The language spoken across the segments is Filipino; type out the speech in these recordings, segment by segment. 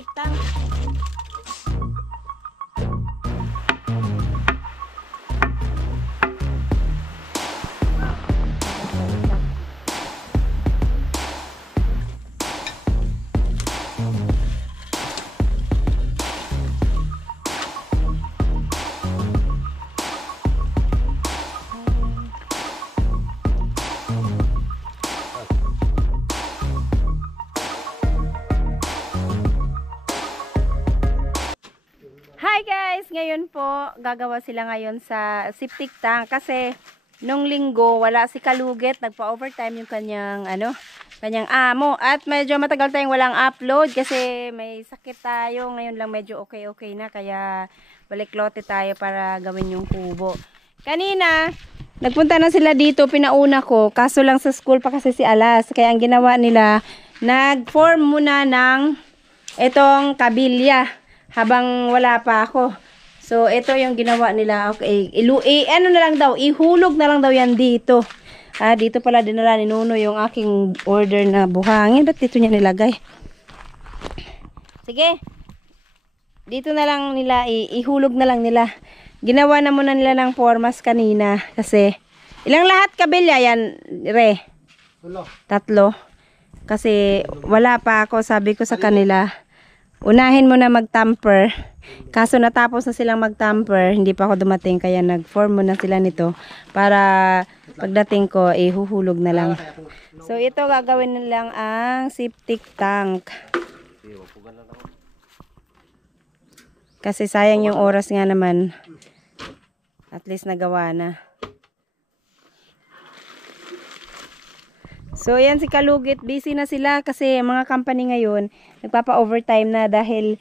septic tank. Hi guys! Ngayon po, gagawa sila ngayon sa septic tank kasi nung linggo wala si Kalugit, nagpa-overtime yung kanyang kanyang amo at medyo matagal tayong walang upload kasi may sakit tayo. Ngayon lang medyo okay na kaya balik lote tayo para gawin yung kubo. Kanina, nagpunta na sila dito, pinauna ko, kaso lang sa school pa kasi si Alas. Kaya ang ginawa nila, nag-form muna ng itong kabilya habang wala pa ako. So, ito yung ginawa nila. Okay, ano na lang daw, ihulog na lang daw yan dito. Dito pala dinala ni Nuno yung aking order na buhangin. Ba't dito niya nilagay? Sige. Dito na lang nila, ihulog na lang nila. Ginawa na muna nila ng formas kanina. Kasi, ilang lahat kabilya yan, Re? 3. Kasi, wala pa ako. Sabi ko sa kanila, unahin mo na mag-tamper. Kaso natapos na silang mag-tamper, hindi pa ako dumating kaya nag-form muna sila nito para pagdating ko ihuhulog na lang. So ito gagawin na lang ang septic tank. Kasi sayang yung oras nga naman. At least nagawa na. So, yan si Kalugit. Busy na sila kasi mga company ngayon, nagpapa-overtime na dahil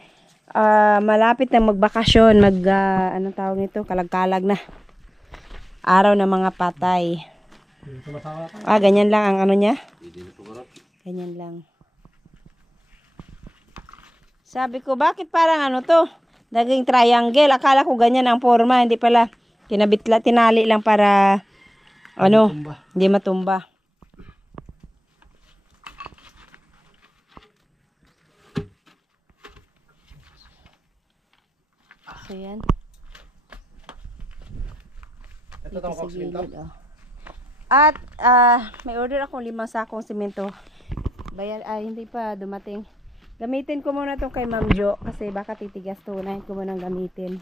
malapit na magbakasyon. Anong tawag nito? Kalag-kalag na. Araw ng mga patay. Ganyan lang ang ano niya? Ganyan lang. Sabi ko, bakit parang ano to? Daging triangle. Akala ko ganyan ang forma. Hindi pala. Tinali lang para hindi matumba. So, yan. Ito sa gilid, oh. At, may order akong 5 sakong simento. Hindi pa dumating. Gamitin ko muna itong kay Ma'am Jo kasi baka titigas to. Unahin ko muna gamitin.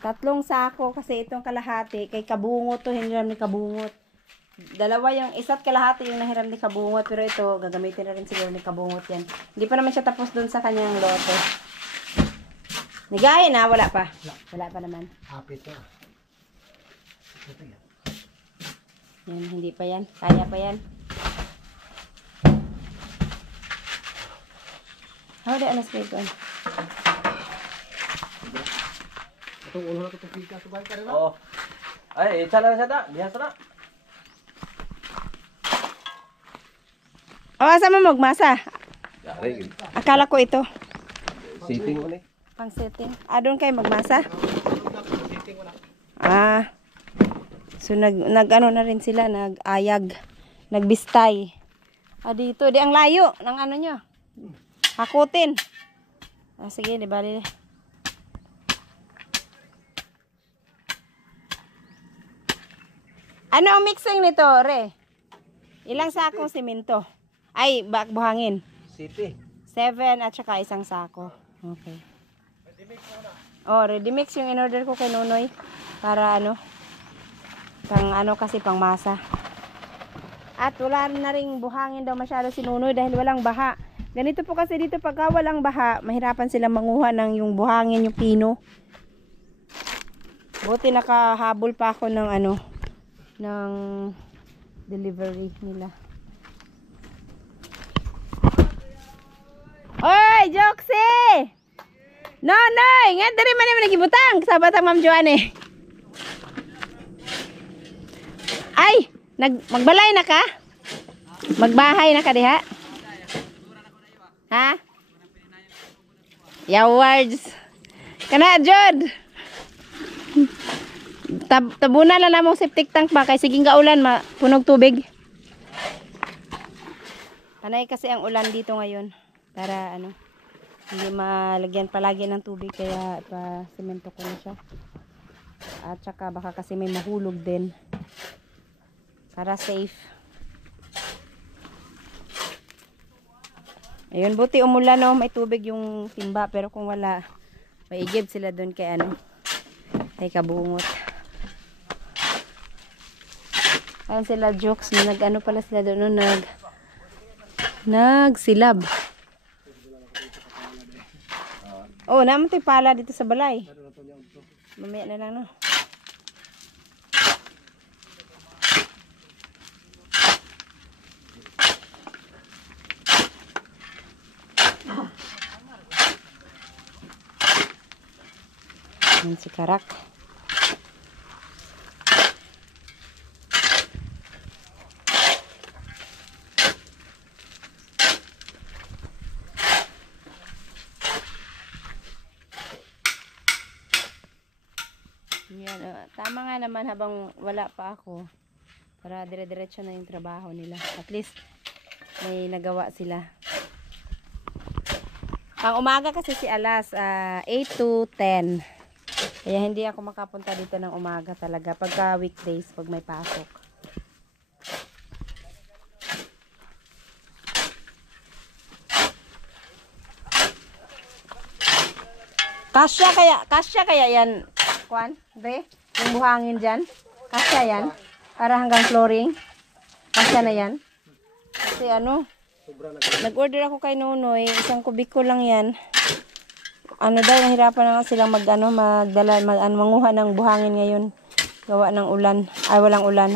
3 sako kasi itong kalahati kay Kabungot to, hiniram ni Kabungot. 2 yung isa't kalahati yung nahiram ni Kabungot, pero ito gagamitin na rin siguro ni Kabungot yan. Hindi pa naman siya tapos dun sa kanyang lote. Nagaya na, wala pa. Wala pa naman. Hapit na. Yan, hindi pa yan. Kaya pa yan. How di alas kayo doon? Itong ulo na ito pika. Subay ka rin na? Oo. Ay, isa lang siya na. Bihasa na. Asa mo magmasa? Akala ko ito. Sitting mo na eh. Pang setting. Doon kayo magmasa? So nag-ano na rin sila, nag-ayag, nagbistay. Dito, di ang layo ng ano nyo. Hakutin. Sige, di bali. Ano ang mixing nito, Re? Ilang sakong simento? Ay, buhangin. City. 7 at saka 1 sako. Okay. Ready mix yung in-order ko kay Nonoy para kasi pang masa. At wala na ring buhangin daw masyado si Nonoy dahil walang baha. Ganito po kasi dito pagka walang baha, mahirapan sila manguha ng yung buhangin, yung pino. Buti nakahabol pa ako ng ng delivery nila. Oy, Joxy! Nonoy, nga dari man naman nagibutang sabat ang Ma'am Joanne. Ay, magbalay na ka? Magbahay na ka diha? Ha? Yawards. Kana jud. Tabunan lang namong septic tank ba kay siging kaulan punog tubig. Panay kasi ang ulan dito ngayon para Hindi malagyan palagi ng tubig kaya pa-semento ko na siya. At saka baka kasi may mahulog din. Para safe. Ayun, buti umulan no, may tubig yung timba pero kung wala, maigib sila doon kay ano, kay kabungot. Ayun sila jokes, nag-ano pala sila doon, no, nagsilab. Oh, naman tayo pala dito sa balay. Mamaya na lang, no. Yan si Karak. Yan, tama nga naman habang wala pa ako para dire-diretso na yung trabaho nila. At least may nagawa sila. Pang umaga kasi si alas 8 to 10. Kaya hindi ako makapunta dito ng umaga talaga pagka weekdays pag may pasok. Kasya kaya yan, Kwan? Bre? Yung buhangin dyan? Kasya yan? Para hanggang flooring? Kasya na yan? Kasi ano, nag-order ako kay Nunoy, isang kubiko lang yan. Ano daw, nahirapan na nga silang manguha ng buhangin ngayon. Gawa ng ulan. Ay, walang ulan.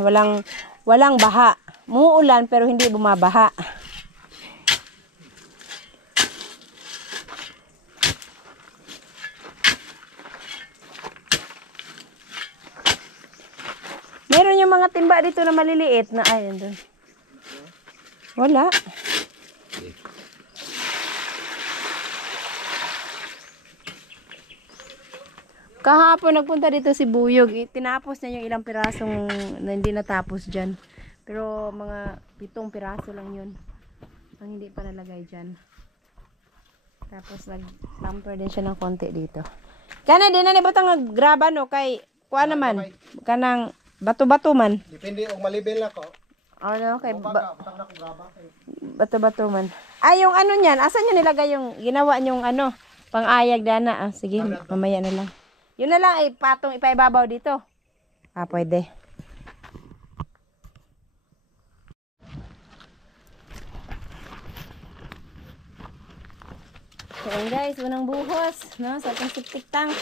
Walang baha. Muulan pero hindi bumabaha. Meron yung mga timba dito na maliliit na ay doon. Wala. Kahapon nagpunta dito si Buyog. Tinapos niya yung ilang pirasong na hindi natapos dyan. Pero mga 7 piraso lang yun. Ang hindi pa nalagay dyan. Tapos nag-tamper din siya ng konti dito. Kana din na nibutang naggraba no kay kuha naman. Kanang bato-bato man. Depende og malibel na ko. Ano kay Butang na ko graba kay. bato-bato man. Ay yung ano niyan, asan niyo nilagay yung ginawa niyong ano, pang-ayag dana. Ah, sige, mamaya na lang. Yun na lang ay patong ipaibabaw dito. Ah, pwede. So guys, unang buhos, no, sa ating septic tank.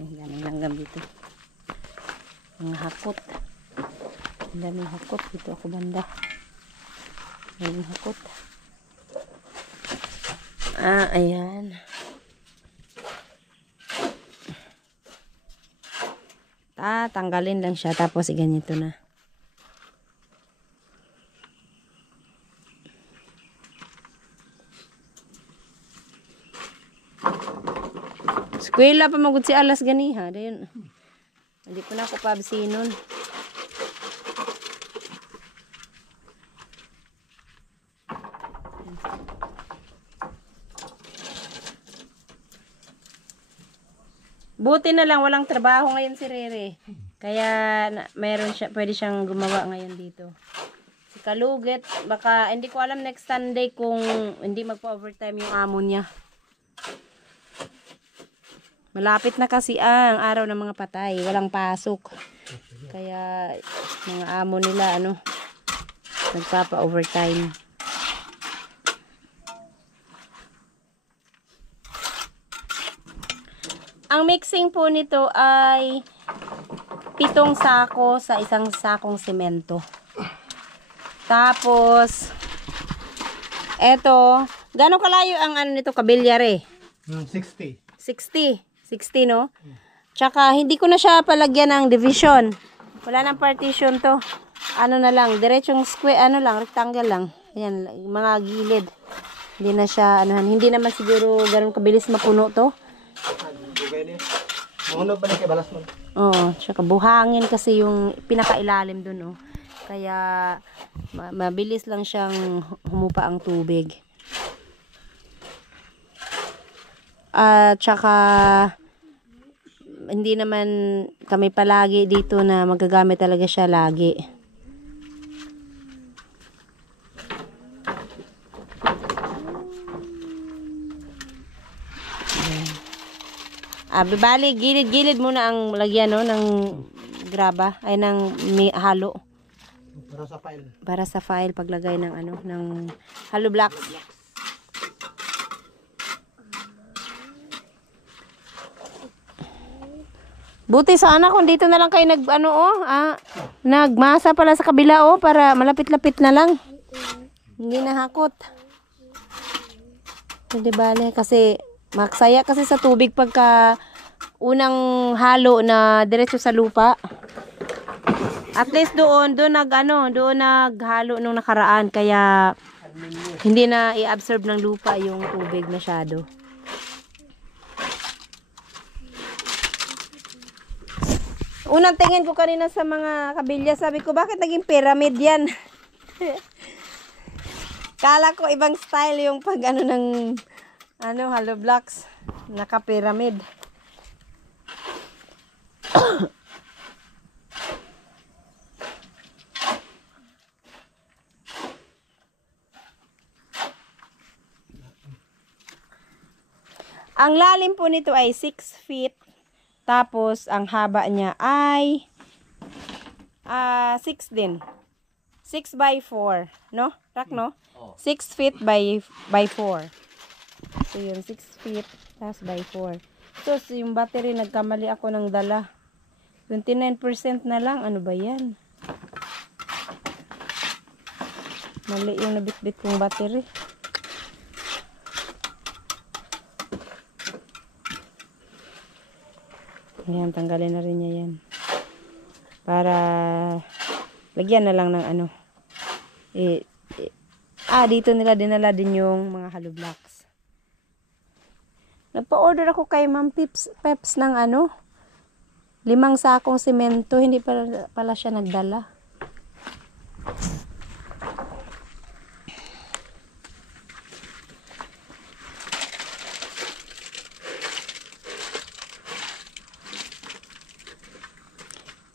Ay, daming langgam dito. Mga hakot. Ang daming hakot. Dito ako banda. Daming hakot. Ah, ayan. Tanggalin lang siya. Tapos, ganito na. Eskwela pa magud si alas ganiha. Dayon. Hindi pa na ako pabsinon. Buti na lang walang trabaho ngayon si Rere. Kaya mayroon siya, pwede siyang gumawa ngayon dito. Si Kaluget, baka hindi ko alam next Sunday kung hindi magpa-overtime yung amo niya. Malapit na kasi ang araw ng mga patay, walang pasok. Kaya mga amo nila ano, nagpapa-overtime. Ang mixing po nito ay 7 sako sa isang sakong semento. Tapos eto, gaano kalayo ang ano nito kabilyare? 60. 60 no? Tsaka hindi ko na siya palagyan ng division. Wala nang partition to. Ano na lang, diretsong square, ano lang, rectangle lang. Ayan, mga gilid. Hindi na siya, ano, hindi naman siguro ganun kabilis mapuno to. Mahunod pa ni kay balas man. Oo, tsaka buhangin kasi yung pinakailalim dun, oh. Kaya mabilis lang siyang humupa ang tubig. At saka hindi naman kami palagi dito na magagamit talaga siya lagi. Bali, gilid-gilid muna ang lagyan no, ng graba, ay ng halo. Para sa file. Para sa file, paglagay ng ano, ng hollow blocks. Buti sana kung dito na lang kayo nagmasa pala sa kabila para malapit-lapit na lang. Hindi nahakot. Hindi bale kasi maksaya kasi sa tubig pagka unang halo na diretso sa lupa. At least doon naghalo nung nakaraan kaya hindi na i-absorb ng lupa yung tubig masyado. Unang tingin ko kanina sa mga kabilya, sabi ko bakit naging pyramid yan? Kala ko ibang style yung pag ng hollow blocks, naka-pyramid. Ang lalim po nito ay 6 feet. Tapos, ang haba niya ay 6 din. 6 by 4. No? Rak, no? 6 feet by 4. So, yun. 6 feet tapos by 4. So, yung battery, nagkamali ako ng dala. 29% na lang. Ano ba yan? Mali yung nabitbit kong battery. Ayan, tanggalin na rin niya yan. Para lagyan na lang ng dito nila dinala din yung mga hollow blocks. Nagpa-order ako kay Ma'am Peps ng 5 sakong semento. Hindi pala siya nagdala.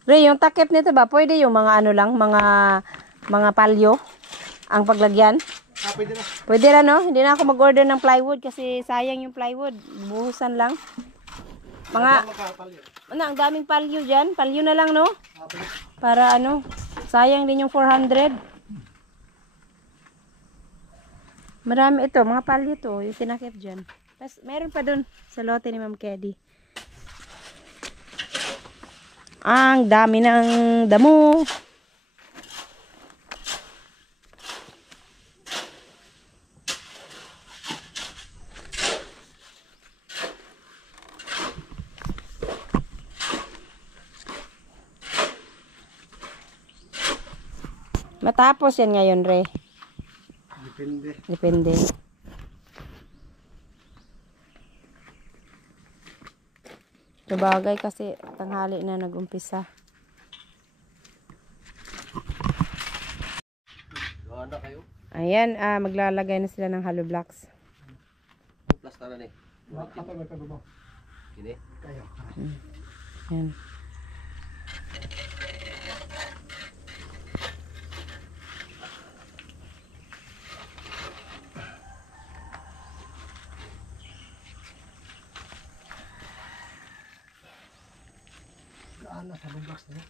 Re, yung takip nito ba, pwede yung mga mga palyo ang paglagyan? Pwede na. Pwede na, no? Hindi na ako mag-order ng plywood kasi sayang yung plywood. Buhusan lang. Ang daming palyo dyan. Palyo na lang, no? Para sayang din yung 400. Marami ito, mga palyo to, yung tinakip dyan. Tapos, meron pa dun sa lote ni Ma'am Keddy. Ang dami ng damo. Matapos yan ngayon, Re. Depende. Sabagay kasi tanghali na nag-umpisa. Ganda kayo. Ayan, maglalagay na sila ng hollow blocks. Plasta na ni. Kapag may pagubaw. Kini. Kayo. Ayan. Sa bugas na.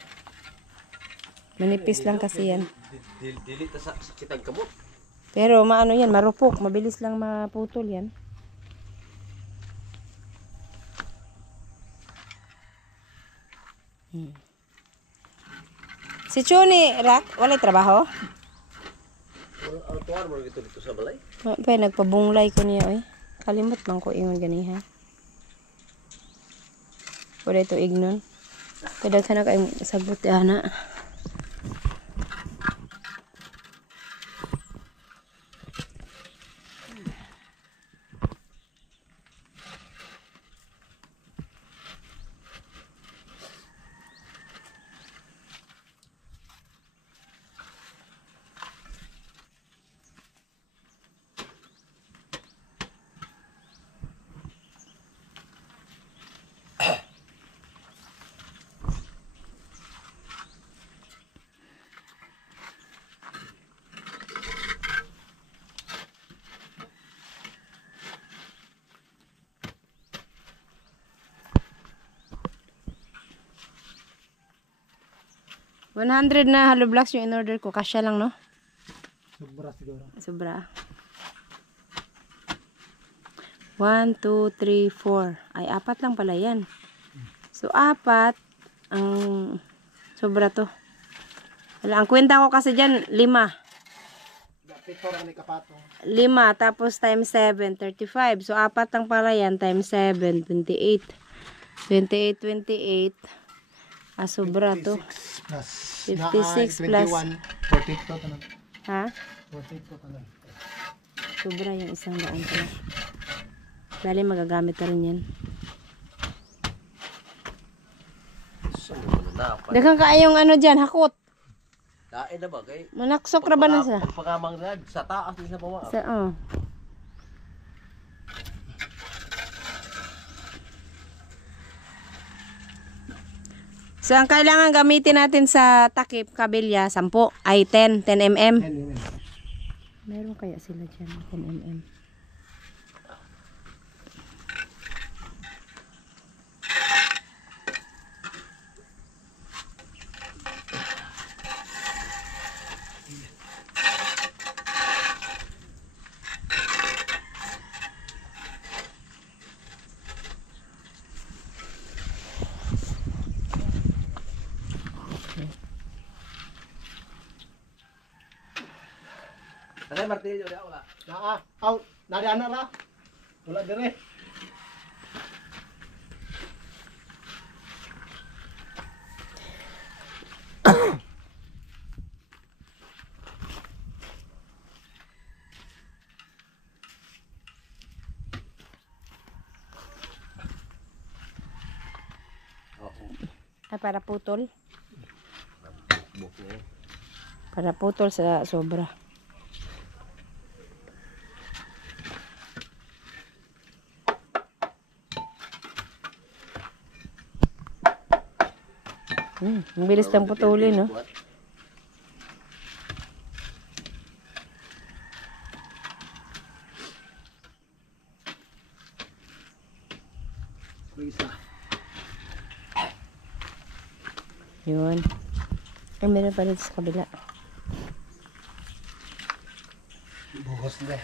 Manipis lang kasi yan. Dili ta sa kitang kamot. Pero maano yan, marupok. Mabilis lang maputol yan. Si Chuni, Rak, walay trabaho? Tuwan mo dito sa balay. Nagpabunglay ko niya, oy. Kalimot man ko ingon ganiha. Pwede ito ignon. Pwede ka na kayong sagot, ana. 100 na hollow blocks yung in-order ko. Kasya lang, no? Sobra siguro. Sobra. 1, 2, 3, 4. Ay, 4 lang pala yan. So, 4 ang sobra to. Wala, ang kwenta ko kasi dyan, 5. Dapat parang may kapatong. 5, tapos times 7, 35. So, 4 lang pala yan, times 7, 28. 28, 28. Ah, sobra to. 56 plus. 21, 42 tanan. Ha? 42 tanan. Sobra yung 100 pala. Bali, magagamit na rin yan. So, ano na. Daghang kaayong ano dyan, hakot. Dae na ba? Kay Manaksok ra ba na sa? pagpangamang na sa taas din sa baba. Sa, oh. So, ang kailangan gamitin natin sa takip, kabilya, 10. Ay, 10. 10 mm. Meron kaya sila dyan, 10 mm. Ano martilyo di wala. Naa, aw, nari ana ra. Wala dire. Oo. Ay, para putol. Buk niya. Para putol sa sobra. Ang bilis lang putulin, no? Isa. Yun. Ay, meron pa rin sa kabila. Buhos na.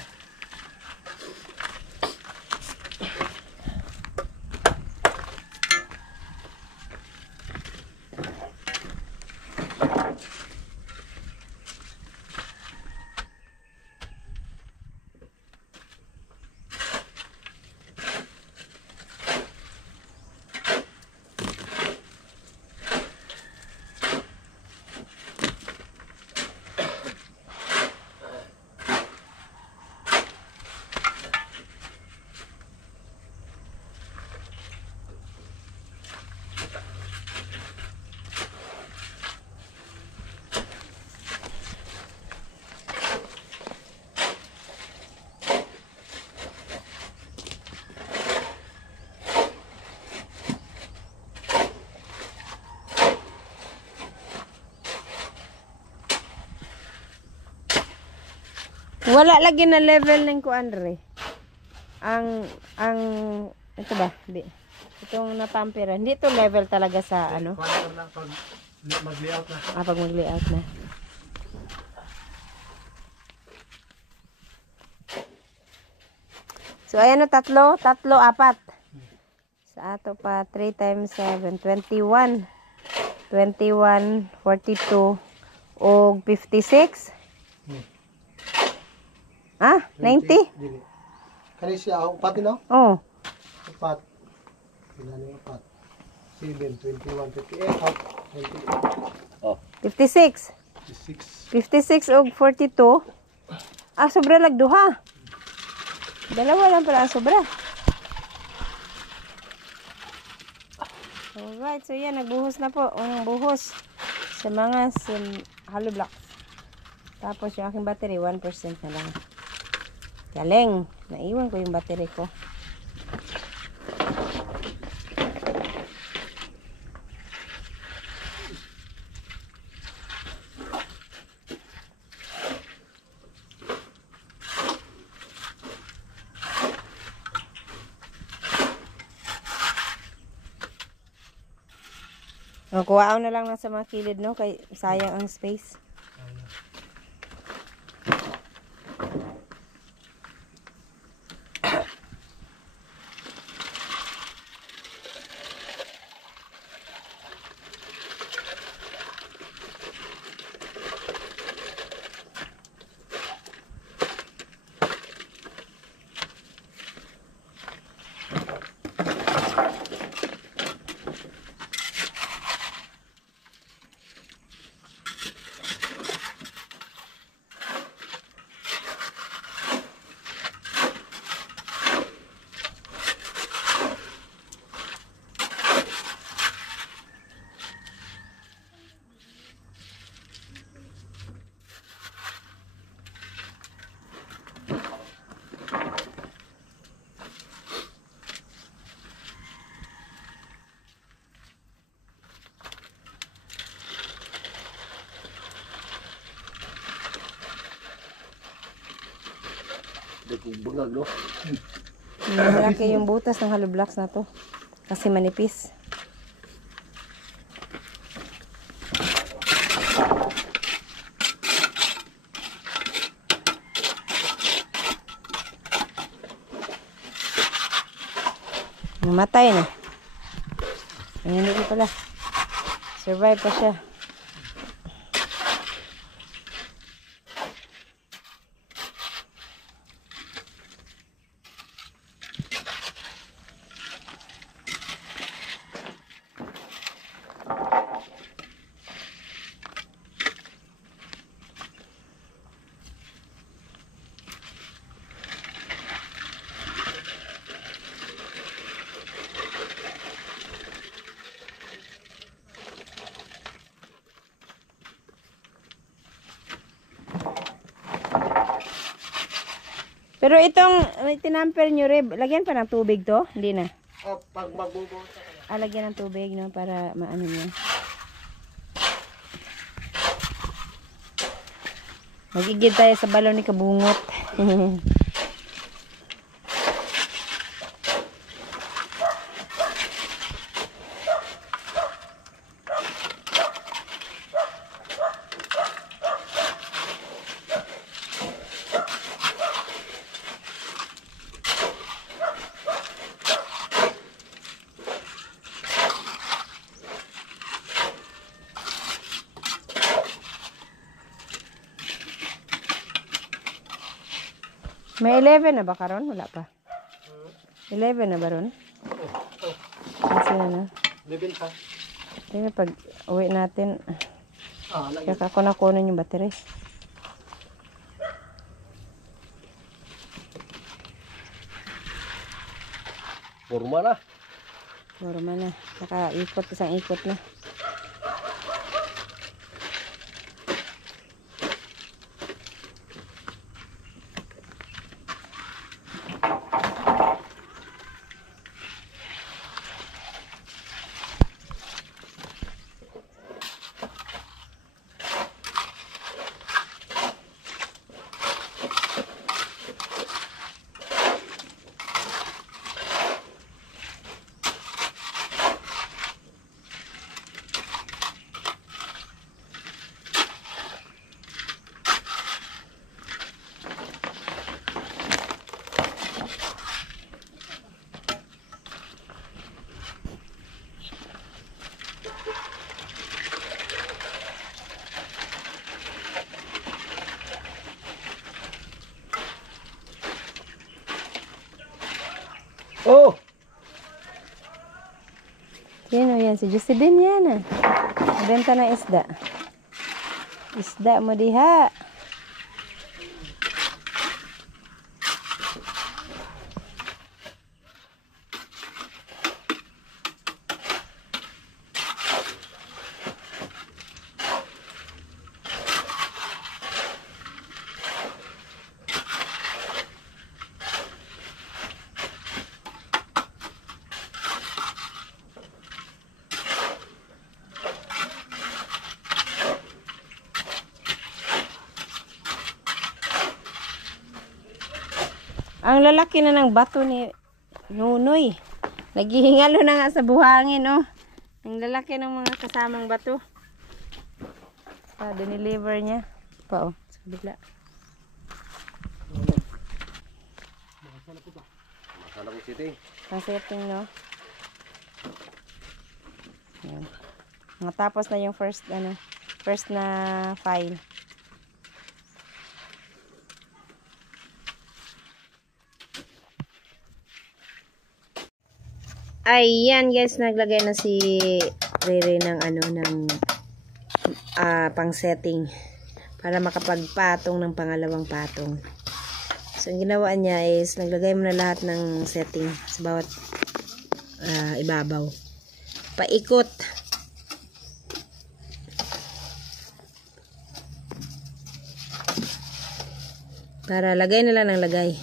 Wala lagi na level ng kuan re. Ito ba? Di. Itong napampira. Hindi to level talaga sa ano. Kung na pag mag-layout na. Pag mag-layout na. So, ayan o, tatlo, 4. Sa ato pa, 3 times 7, 21. 21, 42, o 56. Ah, 90? Dili. Kani siya upat no? Oh. Upat. Ilan yung upat? 7, 21, 58, 28, Oh. 56. 56. 56 og 42. Ah, sobra lag duha. Dalawa lang pala ang sobra. Alright, so yan, nagbuhos na po. Unang buhos sa mga hollow blocks. Tapos yung aking battery, 1% na lang. Galing. Naiwan ko yung battery ko. O, kuwaan na lang sa mga kilid, no? Kay sayang ang space. Dito bungag, no? Malaki yung butas ng hollow blocks na to. Kasi manipis. Namatay na. Ay, hindi pala. Survive pa siya. Pero itong tinamper nyo, Reb, lagyan pa ng tubig to? Hindi na. Pag magbubuhos na Lagyan ng tubig, no? Para maano nyo. Magigid tayo sa balon ni Kabungot. May 11 na ba karon? Wala pa. 11 na ba ron? Kasi na. bibin ka. Kaya pag uwi natin, Lagi. kaya kakunan yung battery. Forma na. Forma na. Naka-ikot, isang ikot na. Oh! Sino yan? Si Jocelyn yan. Benta ng isda. Isda mo diha. Ang lalaki na ng bato ni Nunoy. Naghihingalo na nga sa buhangin, oh. Ang lalaki ng mga kasamang bato. Diniliver niya. Pa, oh. Sa bigla. Masala ko sitting. Ang setting, no? Yan. Matapos na yung first na file. Ayan guys, naglagay na si Rere ng pang setting para makapagpatong ng pangalawang patong. So ang ginawa niya is naglagay mo na lahat ng setting sa bawat ibabaw. Paikot. Para lagay na lang ng lagay.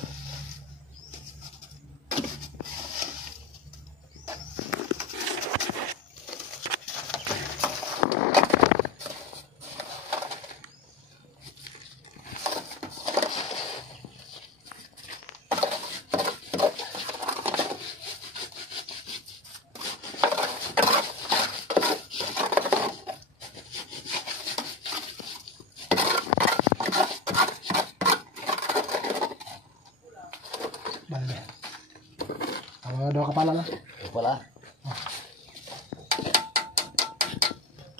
Bale. Daw kapala na. Wala.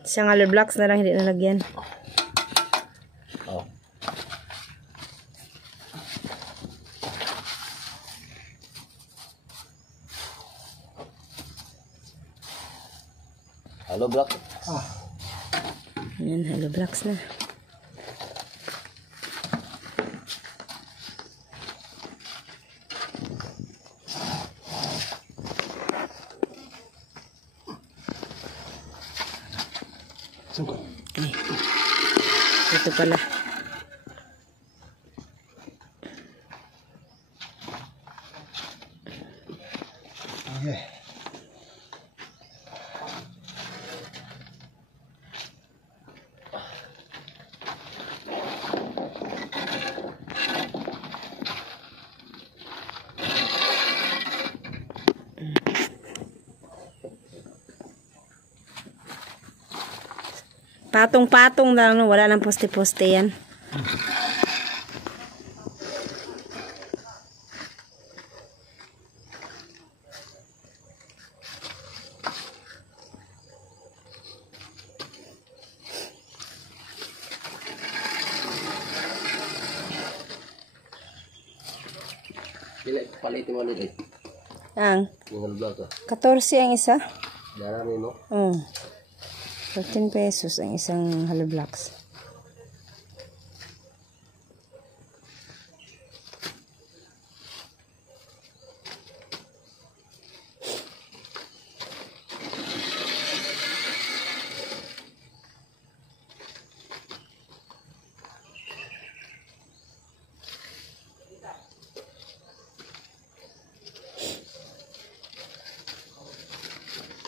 Isang hollow blocks na lang hindi nalagyan. Oh. Halo, Black. Ayan, hollow blocks na. Sugo. Ay. Ito pala. Okay. Patong-patong lang, no? Wala nang poste-poste yan. Palitin mo ulit. Ang Yung Black. 14 ang isa. Darami mo. 13 pesos ang isang hollow blocks.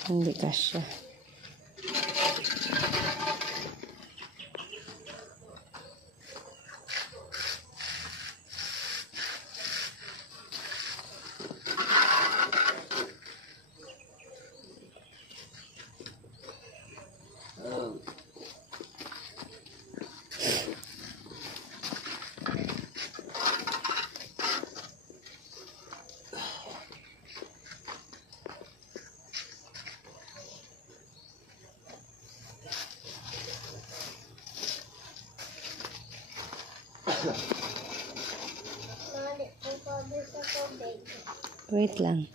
Hindi kasya. Wait lang.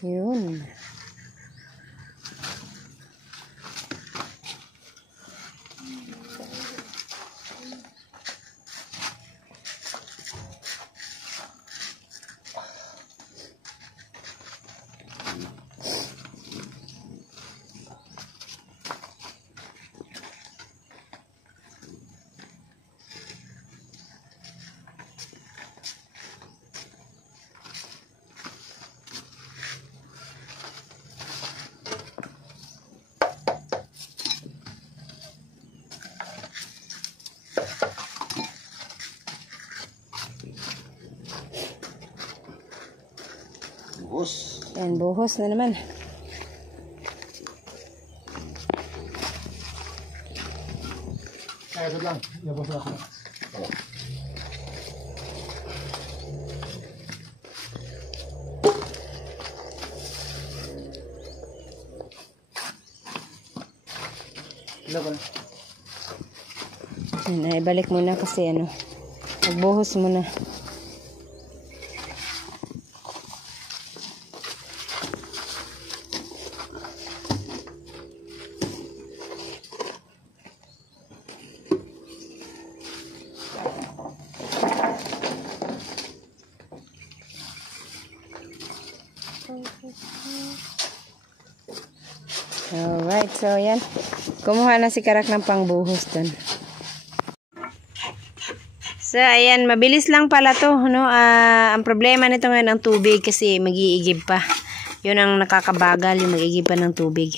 Yun. Buhos. Yan, buhos na naman. Kaya lang. Yabos na ako. Ilan ba? Yan, ibalik muna kasi ano. Magbuhos muna. Alright, so yan. Kumuha na si Karak ng pangbuhos dun. So, ayan, mabilis lang pala to, no? Ang problema nito ngayon ang tubig kasi mag-iigib pa. Yun ang nakakabagal, yung mag-iigib pa ng tubig.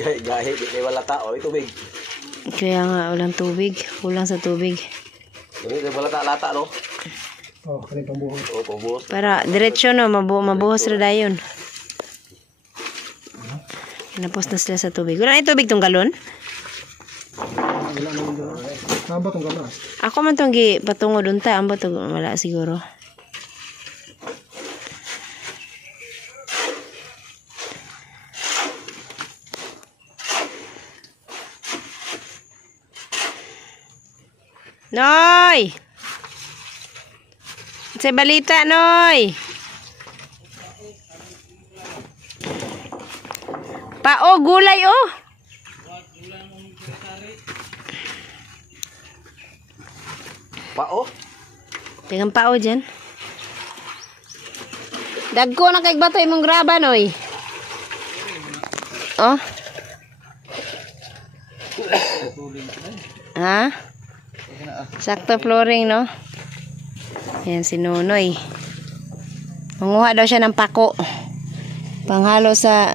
Gahe, di kayo wala tao. Tubig. Kaya nga, walang tubig. Kulang sa tubig. Hindi kayo wala lata, no? Oh, kanina pang buhos. Oo, pabos. Para, diretsyo, no? Mabuhos na dayon. Napos na sila sa tubig. Wala na yung tubig tong galon? Wala naman doon. Saan ba itong gana? Ako man tong patungo dun ta. Ang ba to? Wala siguro. Noy! Sa balita, Noy! Pao, gulay, oh! Pao? Tingnan pao dyan. Dagko na kay bato imong graba, Noy. Oh? Ha? Sakto flooring, no? Ayan si Nonoy. Manguha daw siya ng pako. Panghalo sa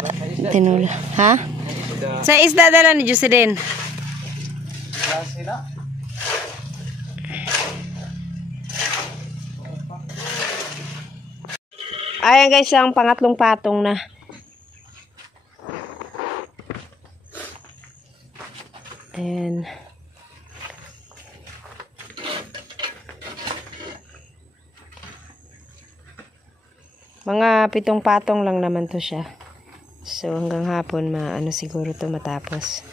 tinula. Ha? Sa isda dala ni Jocelyn. Ayan guys, ang pangatlong patong na. Ayan. Mga 7 patong lang naman to siya. So hanggang hapon ano siguro to matapos.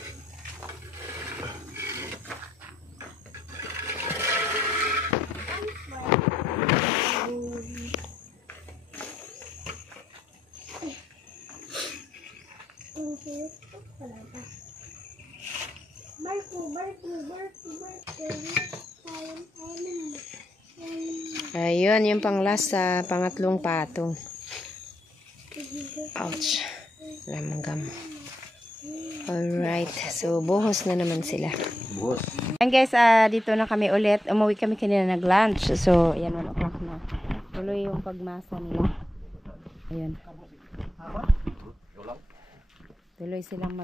Ayun, yung pang-last sa pangatlong patong. Ouch. Lamanggam. Alright. So, buhos na naman sila. Buhos. Ayan guys, dito na kami ulit. Umuwi kami kanina nag-lunch. So, ayan, 1 o'clock na. Tuloy yung pagmasa nila. Ayun. Tuloy silang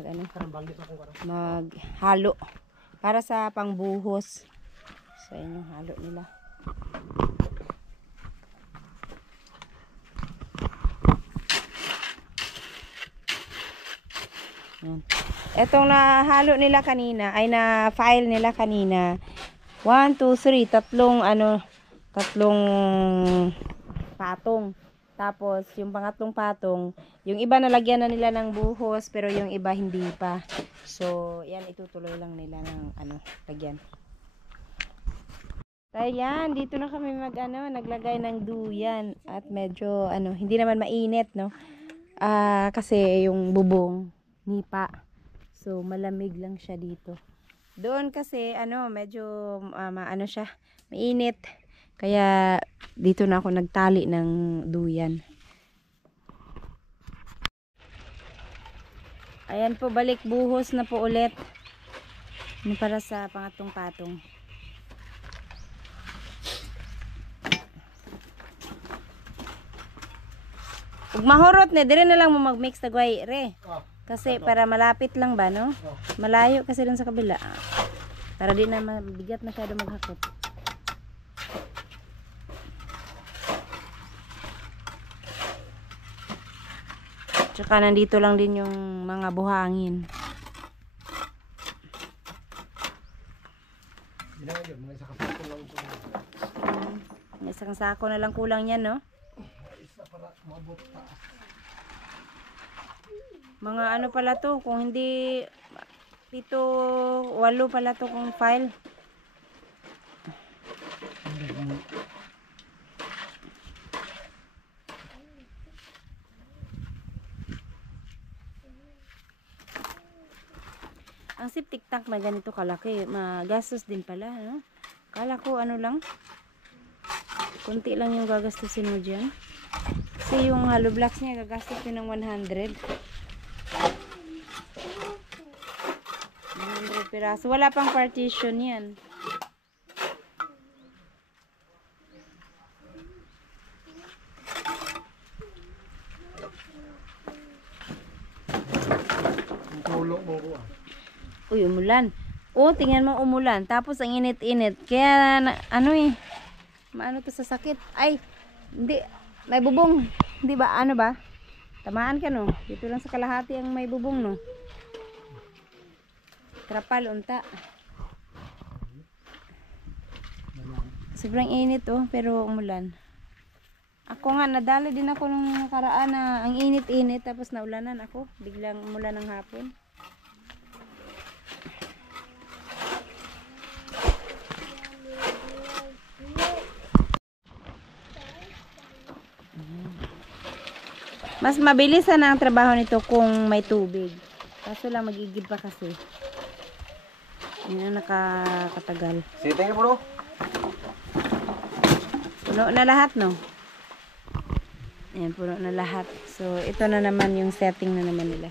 maghalo. Para sa pangbuhos. So, ayan yung halo nila. Yan. Etong nahalo nila kanina ay na-file nila kanina 1, 2, 3 tatlong patong. Tapos yung pangatlong patong, yung iba nalagyan na nila ng buhos pero yung iba hindi pa. So yan, itutuloy lang nila ng lagyan. Ayan, dito na kami naglagay ng duyan at medyo hindi naman mainit, no? Kasi yung bubong nipa. So malamig lang siya dito. Doon kasi medyo siya, mainit. Kaya dito na ako nagtali ng duyan. Ayan po, balik buhos na po ulit. Para sa pangatong patong. Ug mahurot dire na lang mo mag-mix tagway re. Kasi para malapit lang ba, no? Malayo kasi dun sa kabila. Para di na mabigat masyado maghakot. Tsaka nandito lang din yung mga buhangin. Mga isa kapatid lang ito. May isang sako na lang kulang yan, no? Isa para mabot taas. Mga ano pala to, kung hindi 7, 8 pala to kung file. Ang septic tank na ganito kalaki, magastos din pala, no? Kala ko ano lang, kunti lang yung gagastusin mo dyan. Kasi yung hollow blocks niya gagastos yun ng 100 piraso. Wala pang partition yan. Ang tulong mo ko. Uy, umulan. Oh, tingnan mo umulan. Tapos ang init-init. Kaya, ano eh. Maano to sa sakit. Ay, hindi. May bubong. Hindi ba? Ano ba? Tamaan ka, no? Dito lang sa kalahati ang may bubong, no? Trapal, unta. Sobrang init, oh. Pero umulan. Ako nga, nadali din ako nung nakaraan na ang init-init. Tapos naulanan ako. Biglang umulan ng hapon. Mas mabilis na ang trabaho nito kung may tubig. Kaso lang magigib pa kasi. Yan ang nakakatagal. Siting mo, no? Puno na lahat, no? Ayan, puno na lahat. So, ito na naman yung setting na naman nila.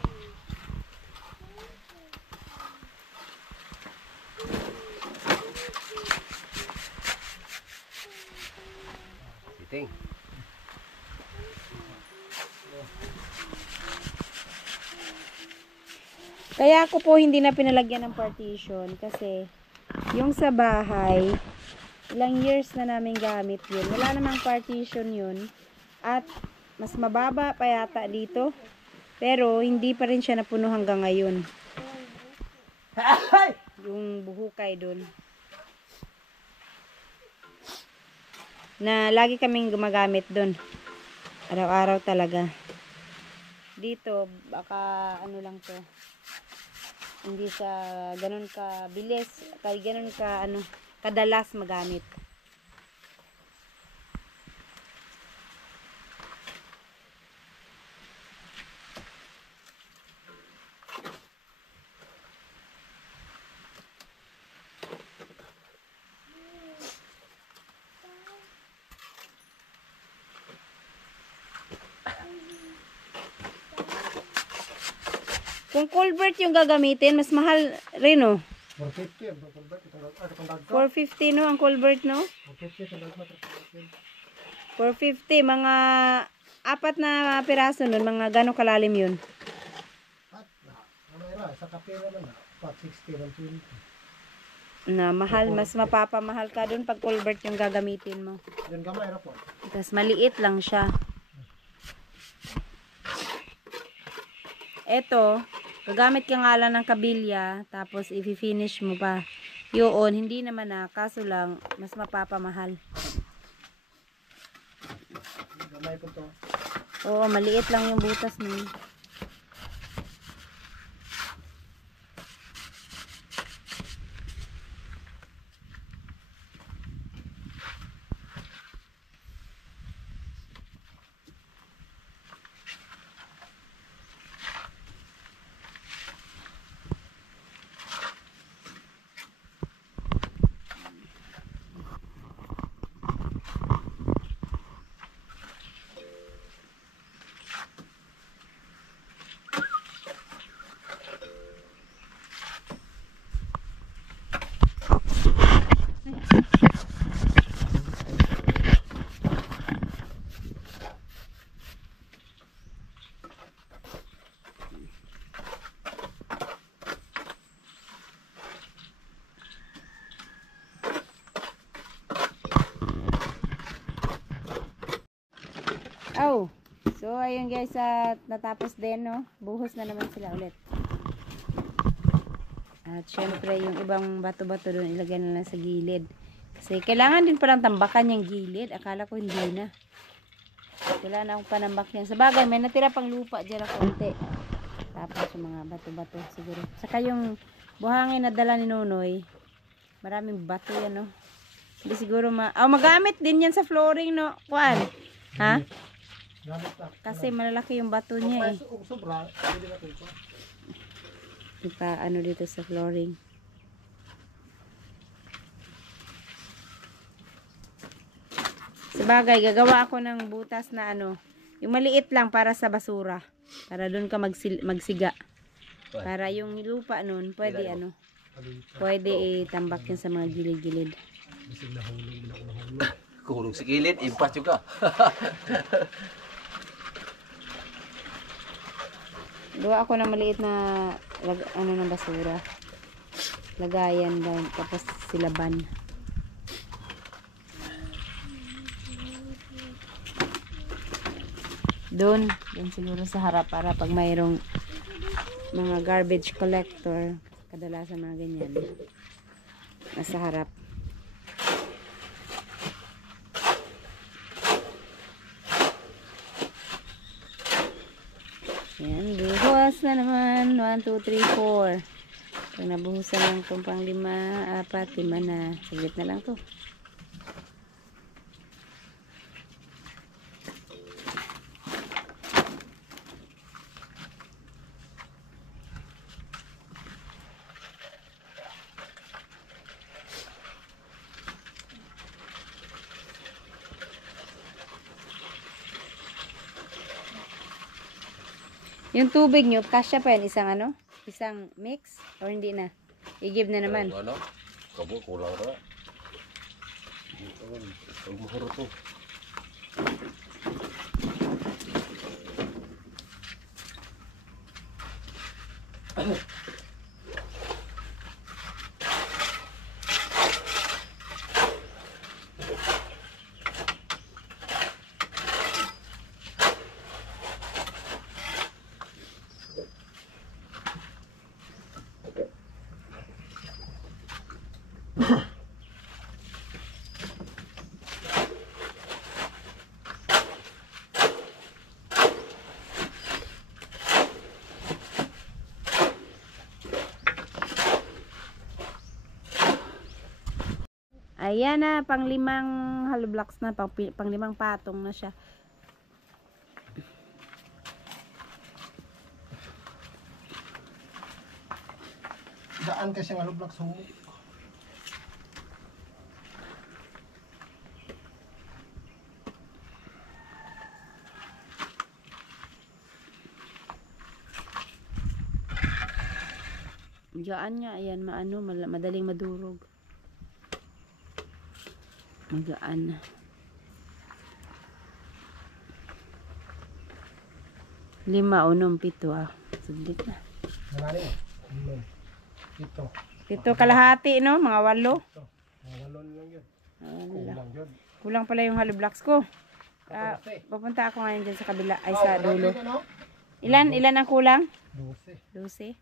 Siting. Kaya ako po hindi na pinalagyan ng partition kasi yung sa bahay, ilang years na namin gamit yun. Wala namang partition yun at mas mababa pa yata dito pero hindi pa rin siya napuno hanggang ngayon. Yung buhukay dun. Na lagi kaming gumagamit dun. Araw-araw talaga. Dito, baka ano lang to. Hindi siya ganun ka bilis, kaya ganun ka ano, kadalas magamit. Kung culvert yung gagamitin, mas mahal rin, oh. 450 ang kulbert itong itong dagka. 450, no, ang culvert, no? 450 itong dagka. 450, mga 4 na piraso nun, mga gano'ng kalalim yun. At namay ra sa kape naman na 460 ng 20. Na mahal, mas mapapamahal ka dun pag culvert yung gagamitin mo. Yan gamay ra po. Tapos maliit lang siya. Eto, gagamit ka nga lang ng kabilya, tapos i-finish mo pa. Yun, hindi naman na, kaso lang, mas mapapamahal. Gamay po to. Oo, maliit lang yung butas mo. So, ayun guys, natapos din, no? Buhos na naman sila ulit. At syempre, yung ibang bato-bato doon, ilagay na lang sa gilid. Kasi kailangan din palang tambakan yung gilid. Akala ko hindi na. Wala na akong panambak yan. Sa bagay, may natira pang lupa dyan na konti. Tapos yung mga bato-bato siguro. Saka yung buhangin na dala ni Nonoy, maraming bato yan, no? Hindi siguro magamit din yan sa flooring, no? Kuan? Ha? Gamit na. Kasi malalaki yung bato niya, eh. Kung sobra, pwede natin ito. Ano dito sa flooring. Sa bagay, gagawa ako ng butas na ano, yung maliit lang para sa basura. Para doon ka magsiga. Para yung lupa nun, pwede ano, pwede itambak yun sa mga gilid-gilid. Bisig na hulog, binakong Kulong sa kilid, impas juga. Gawa ako ng maliit na ano ng basura. Lagayan doon, tapos silaban. Doon siguro sa harap para pag mayroong mga garbage collector, kadalasan mga ganyan. Nasa harap. Yan, buhos na naman. 1, 2, 3, 4. Pag nabuhusan lang itong pang 5, 4, 5 na. Saglit na lang to. Yung tubig nyo, kasya pa yan, isang ano? Isang mix? Or hindi na? I-give na naman. Ano? Kabo, kulang na. Ang mahuro to. Ayan na, pang 5 hollow blocks na, pang 5 patong na siya. Daan kasi ang alublak sa humok. Diyan nga, ayan, madaling madurog. Magaan na. 5 o 7 Sudlit na. Marami mo. Ito. 7 kalahati, no? Mga 8. Ito. Walon lang yun. Kulang yun. Kulang pala yung hollow blocks ko. Papunta ako ngayon dyan sa kabila, ay sa dulo. Ilan ang kulang? 12.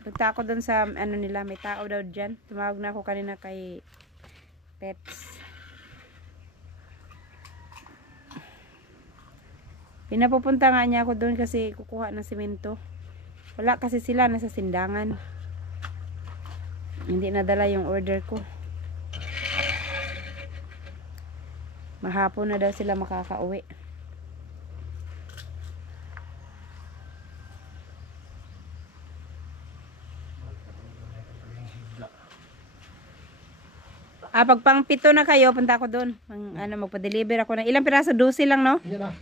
Punta ako dun sa ano nila, may tao daw dyan. Tumawag na ako kanina kay Peps. Pinapupunta nga niya ako doon kasi kukuha ng simento. Wala kasi sila, nasa sindangan. Hindi nadala yung order ko. Mahapon na daw sila makakauwi. Pag pang 7 na kayo, punta ako doon. Magpa-deliver ako ng ilang piraso, 12 lang, no? Yan na.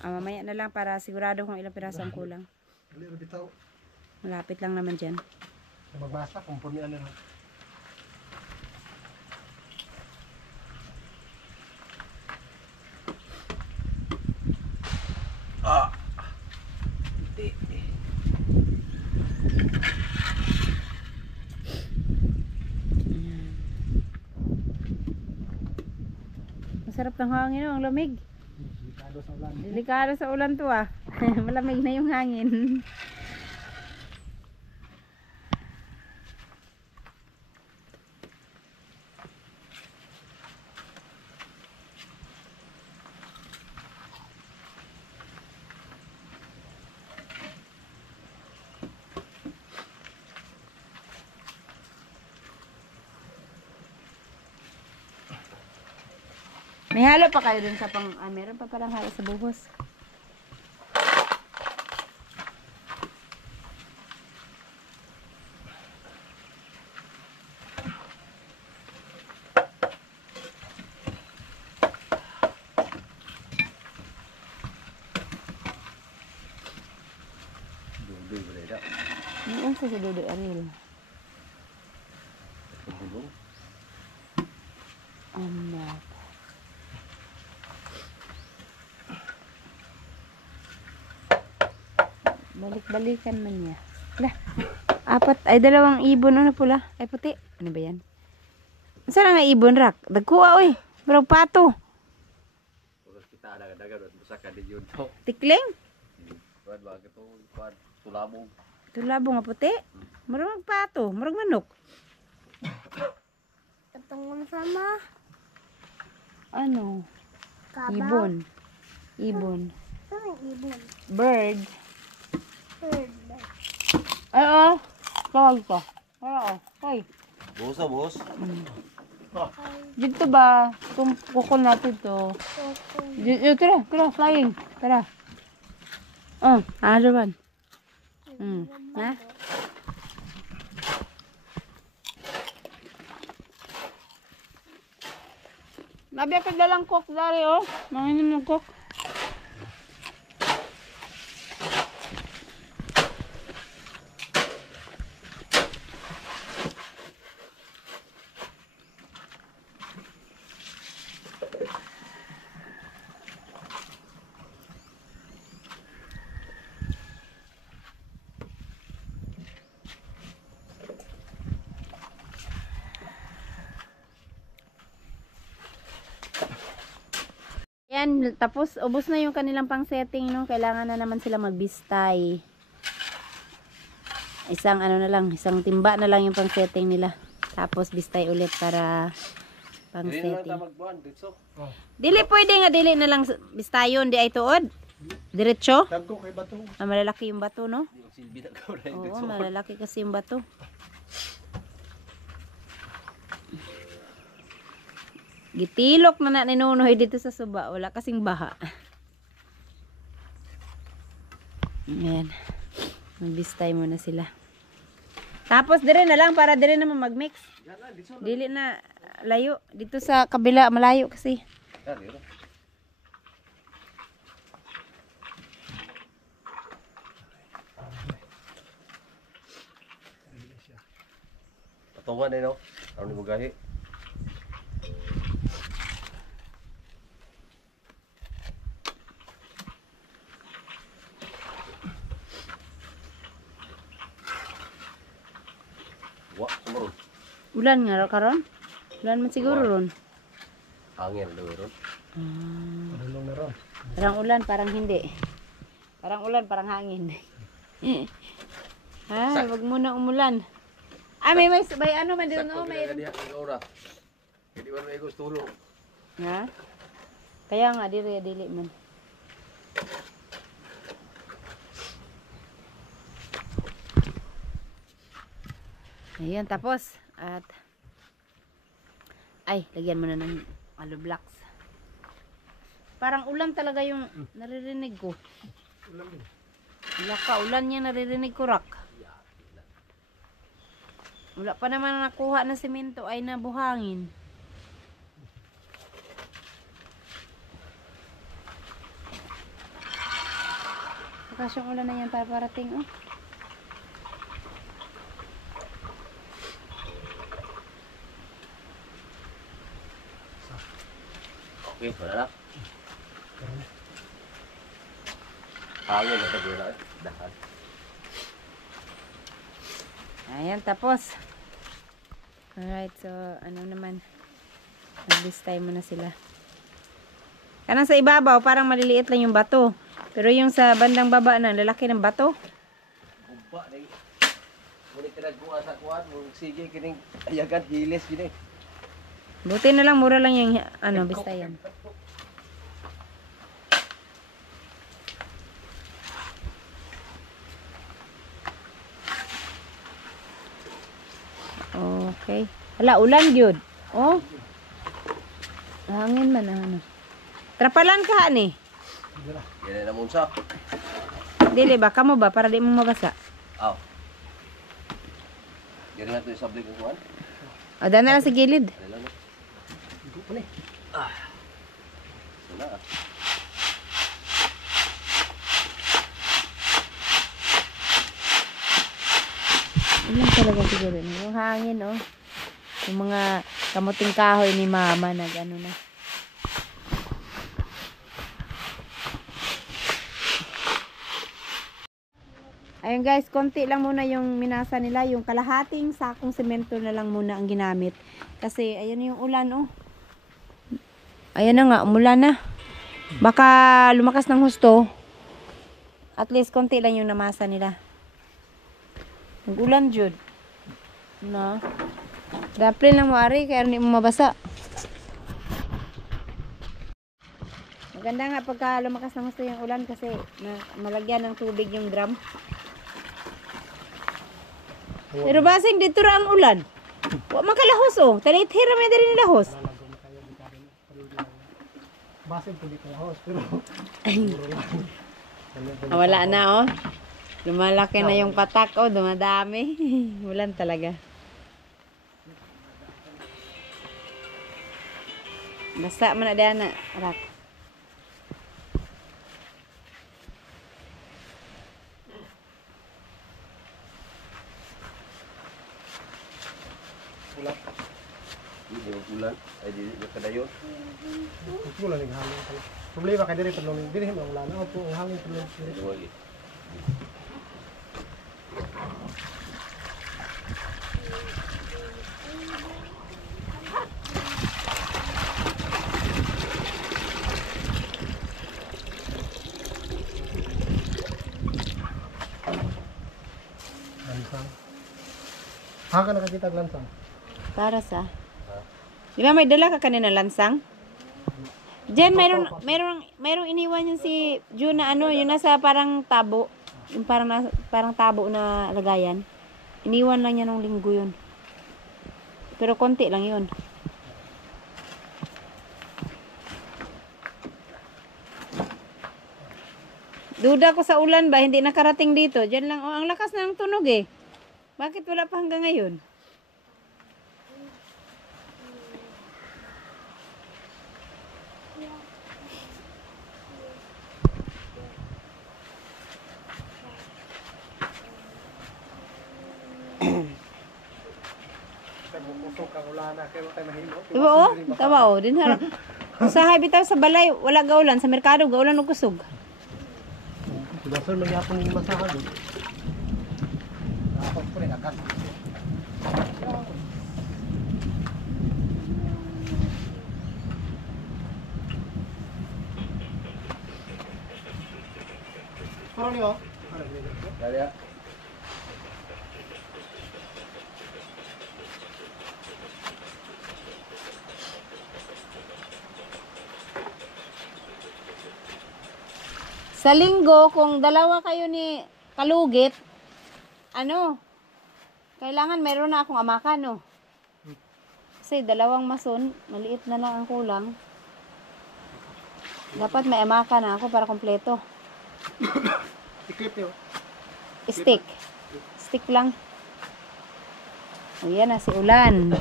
Mamaya na lang para sigurado kung ilang piraso ang kulang. Malapit lang naman dyan. Magbasa, kumpunin na lang. Masarap ng hangin, ang lamig. Delikado sa ulan. Delikado sa ulan to ah. Malamig na yung hangin. May halo pa kayo dun sa pang... Ah, meron pa palang halo sa buhos. Dudu boleh tak? Ano sa Dodo Aril? Belum. Anak. Balik-balikan man niya. Lah. Apat ay dalawang ibon ano pula? Ay puti. Ano ba 'yan? Saan nga ibon rak? Dagkuha oy. Bro pato. Kalau kita ada dagang bersaka di yun to. Tikling. Kuan ba gitu, kuan tulabong. Tulabo nga puti. Murag pato, murag manok. Katungkol sama Ano? kabaw. Ibon. Ibon. Saan ang ibon? Bird. Bird. Ay oh. Tawag ko. Oo. Hoy. Bos ah, bos. Dito ba? Itong kukul natin to. Dito, tira, flying. Tara. Oh, ano ba? Ha? Nabi ka dalang cook dari oh. Manginom ng cook. Yan, tapos ubos na yung kanilang pang setting no. Kailangan na naman sila magbistay. Isang ano na lang, isang timba na lang yung pang setting nila. Tapos bistay ulit para pang Dili na setting. ta magbuan dito. Dili pwede nga dili na lang bistayon di ay tuod. Diretso. Dagko kay bato. Ah, malalaki yung bato no. Di magsilbi na ka rin Oo, dito. malalaki kasi yung bato. Gitilok na ni Nunoy dito sa suba. Wala kasing baha. Ayan. Magbistay muna sila. Tapos dire na lang para dire naman magmix. Yan na dito. Dili na layo. Dito sa kabila malayo kasi. Yan dito. Patungan eh no. Ano ni bugahi? Wa, sumarun. Ulan nga karon. Ulan man siguro ron. Hangin daw ron. Marunong na ron. Parang ulan, parang hindi. Parang ulan, parang hangin. Ha, wag muna umulan. Ah, may ano man dito no, may diha ang ora. Hindi man may gusto tulong. ha. Kaya nga dili man. Ayan, tapos at ay, lagyan mo na ng aloe blocks. Parang ulan talaga yung naririnig ko. Ulan din. Wala ka, ulan niya naririnig ko rak. Wala pa naman nakuha na semento ay nabuhangin. Bukas yung ulan na yan para parating oh. Okay, wala na. Hangin na tabi na. Dahan. Ayan, tapos. Alright, so ano naman. Nag-bistay mo na sila. Kanang sa ibabaw, parang maliliit lang yung bato. Pero yung sa bandang baba na, lalaki ng bato. Gumpa ning. Muni tinagbuha sa kuan, mong sige kining ayagan hilis gini. Buti na lang, mura lang yung, ano, basta yan. Okay. Hala, ulan gyud. Oh. Hangin man ano. Trapalan ka ni. Yan na munsa. Dili ba kamo ba para di mo mabasa? Aw. Gani na to isablik ng kuan. Ada na lang sa gilid. Ano lang no? Hindi pa ni. Wala. Ulan talaga siguro. Yung hangin oh. Yung mga kamuting kahoy ni mama nag ano na. Ayun guys, konti lang muna yung minasa nila. Yung kalahating sakong semento na lang muna ang ginamit. Kasi ayun yung ulan oh. Ayan na nga, umulan na. Baka lumakas ng husto. At least konti lang yung namasa nila. Nag-ulan jud. Na. Daplin lang mo ari kaya hindi mo mabasa. Maganda nga pagka lumakas ng husto yung ulan kasi malagyan ng tubig yung drum. Pero basing dito ra ang ulan. Wa makalahos oh. Talit-hira may diri nilahos. Basin po dito house pero Wala na oh. Lumalaki na yung patak oh, dumadami. Ulan talaga. Basta man na diyan na rak. ulat. Hindi mo ulan. Ay di kadayon. Wala ning hangin pala. Problema kay diri tulong diri mo ulan. Opo, ang hangin tulong diri. Duwa gi. Lansang. Haka nakakita og lansang. Para sa. Di ba may dala ka kanina lansang? Jen, mayroong iniwan yun si June na ano, yun nasa parang tabo. Yung parang tabo na lagayan. Iniwan lang niya nung linggo yun. Pero konti lang yun. Duda ko sa ulan ba, hindi nakarating dito. Diyan lang, oh, ang lakas ng tunog eh. Bakit wala pa hanggang ngayon? Usok ang ulan na kay tay mahimo. Diba oh? Tawa oh. Din harap. Usahay bitaw sa balay, wala gaulan. Sa merkado, gaulan o kusog. Dasol man yapon ni masahan. Ako pre akan. Pero niyo, Dali ah. Sa linggo, kung dalawa kayo ni kalugit, ano, kailangan meron na akong amakan, no? Kasi dalawang mason, maliit na lang ang kulang. Dapat may amakan na ako para kompleto. iklip niyo. Stick. Stick lang. Ayan na si Ulan.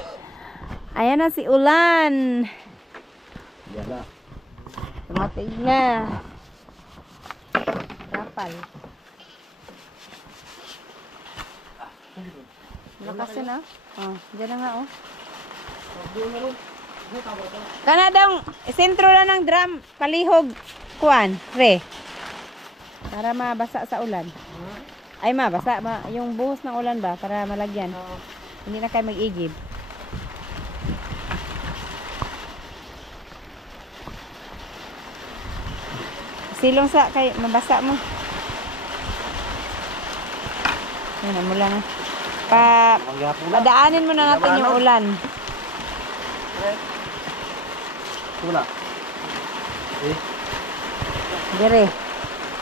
Ayan na si Ulan. Yan na. Tumatig na. Kapal. Lakas yun ah. Oh, dyan na nga oh. Kana daw, sentro na ng drum, palihog, kuan, re. Para mabasa sa ulan. Ay mabasa, yung buhos ng ulan ba, para malagyan. Hindi na kayo mag-igib. Silong sa kay mabasa mo. Yan mo lang. Padaanin mo na natin yung ulan. Wala. Dire.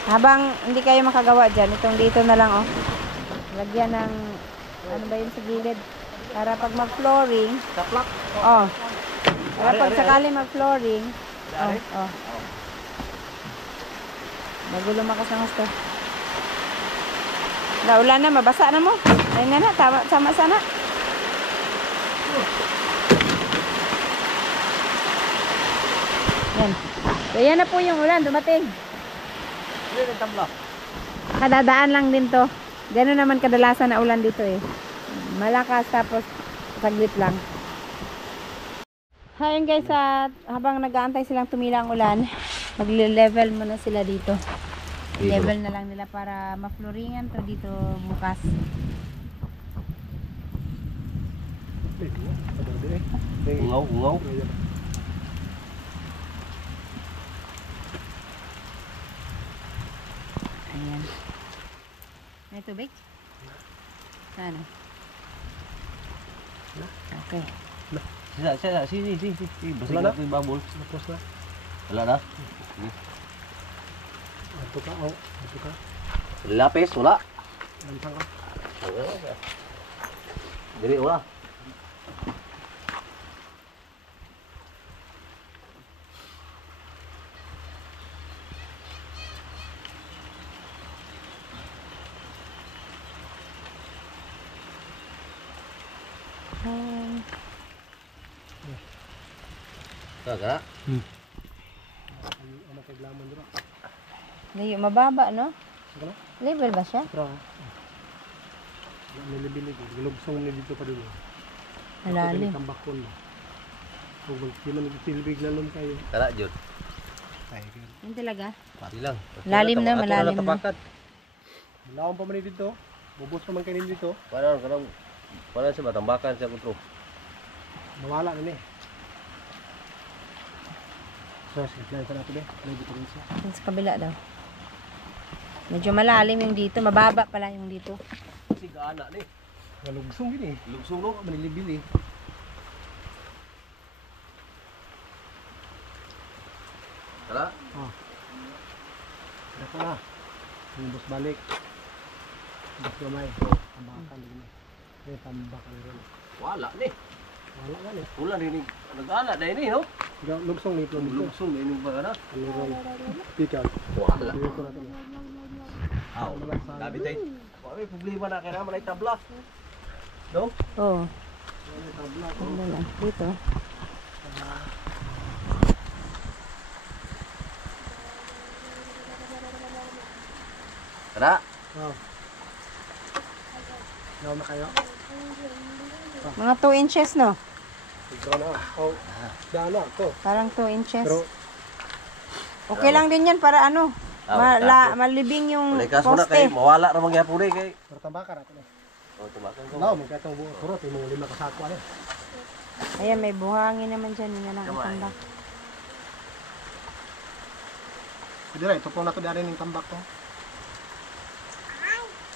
Habang hindi kayo makagawa dyan, itong dito na lang, oh. Lagyan ng, ano ba yun sa gilid? Para pag mag-flooring, Kaplak. oh. Para pag sakali mag-flooring, oh. Bago lumakas ng gusto. Ulan na, mabasa na mo. Ayun na, tama sana. Yan. So, yan na po yung ulan, dumating. Ano yung tabla? Kadadaan lang din to. Gano'n naman kadalasan na ulan dito eh. Malakas tapos saglit lang. Ayun guys, habang nag-aantay silang tumila ang ulan, magle-level muna sila dito. Level na lang nila para ma-flooringan to dito bukas. Ungaw, ungaw. Ayan. May tubig? Sana. Okay. Sini. Basig Wala na ito yung babol. Tapos na. Wala na. Ito ka, oh. Ito ka. Lapis, wala. Lantang ka. Dili, wala. Kagak. Ano kaglaman dito? Layo, mababa, no? Ano? Level ba siya? Pero, nilibili ko. Gilugsong na dito pa dito. Malalim. Tambak ko na. Kung di man nagsilbig lalong kayo. Tara, Jud. Ay, ganyan. Yun talaga. Pati lang. Lalim na, malalim na. Lawan pa man dito. Bubos pa man kayo dito. Parang sa batambakan sa kutro. Nawala na eh. So, sige, sa natin eh. May diferensya. Yun sa kabila daw. Medyo malalim yung dito. Mababa pala yung dito. Kasi gaana ni. Malugsong gini. Lugsong no. Manilibili. Tara. Oh. Ito na. Bus balik. Bus gamay. Tambakan din. May tambakan rin. Wala ni. Wala nga eh. Wala ni. Nag-ala na ini, no? Lugsong ni Plon dito. Lugsong na ini ba na? Ano ron? Pick up. Wala. Dito ko natin. Aw. Dabi tay. May problema na kaya naman ay tabla. No? Oo. Ano tabla? Ano lang. Dito. Tara. Oh. Nawa na kayo? Mga 2 inches, no? Ito na. Oh. Dana to. Parang 2 inches. Pero, Okay lang din yan para ano. Malibing yung Wala kaso na kay poste. mawala ra mangyapon ni kay. pero tambakan natin eh. Oh, tumakan ko. Now, may katong buo surot. Yung mga 5 kasako ano. Ayan, may buhangin naman dyan. Yun na lang ang Kamay. tambak. Pwede rin. Ito po na ito dyan yung tambak to.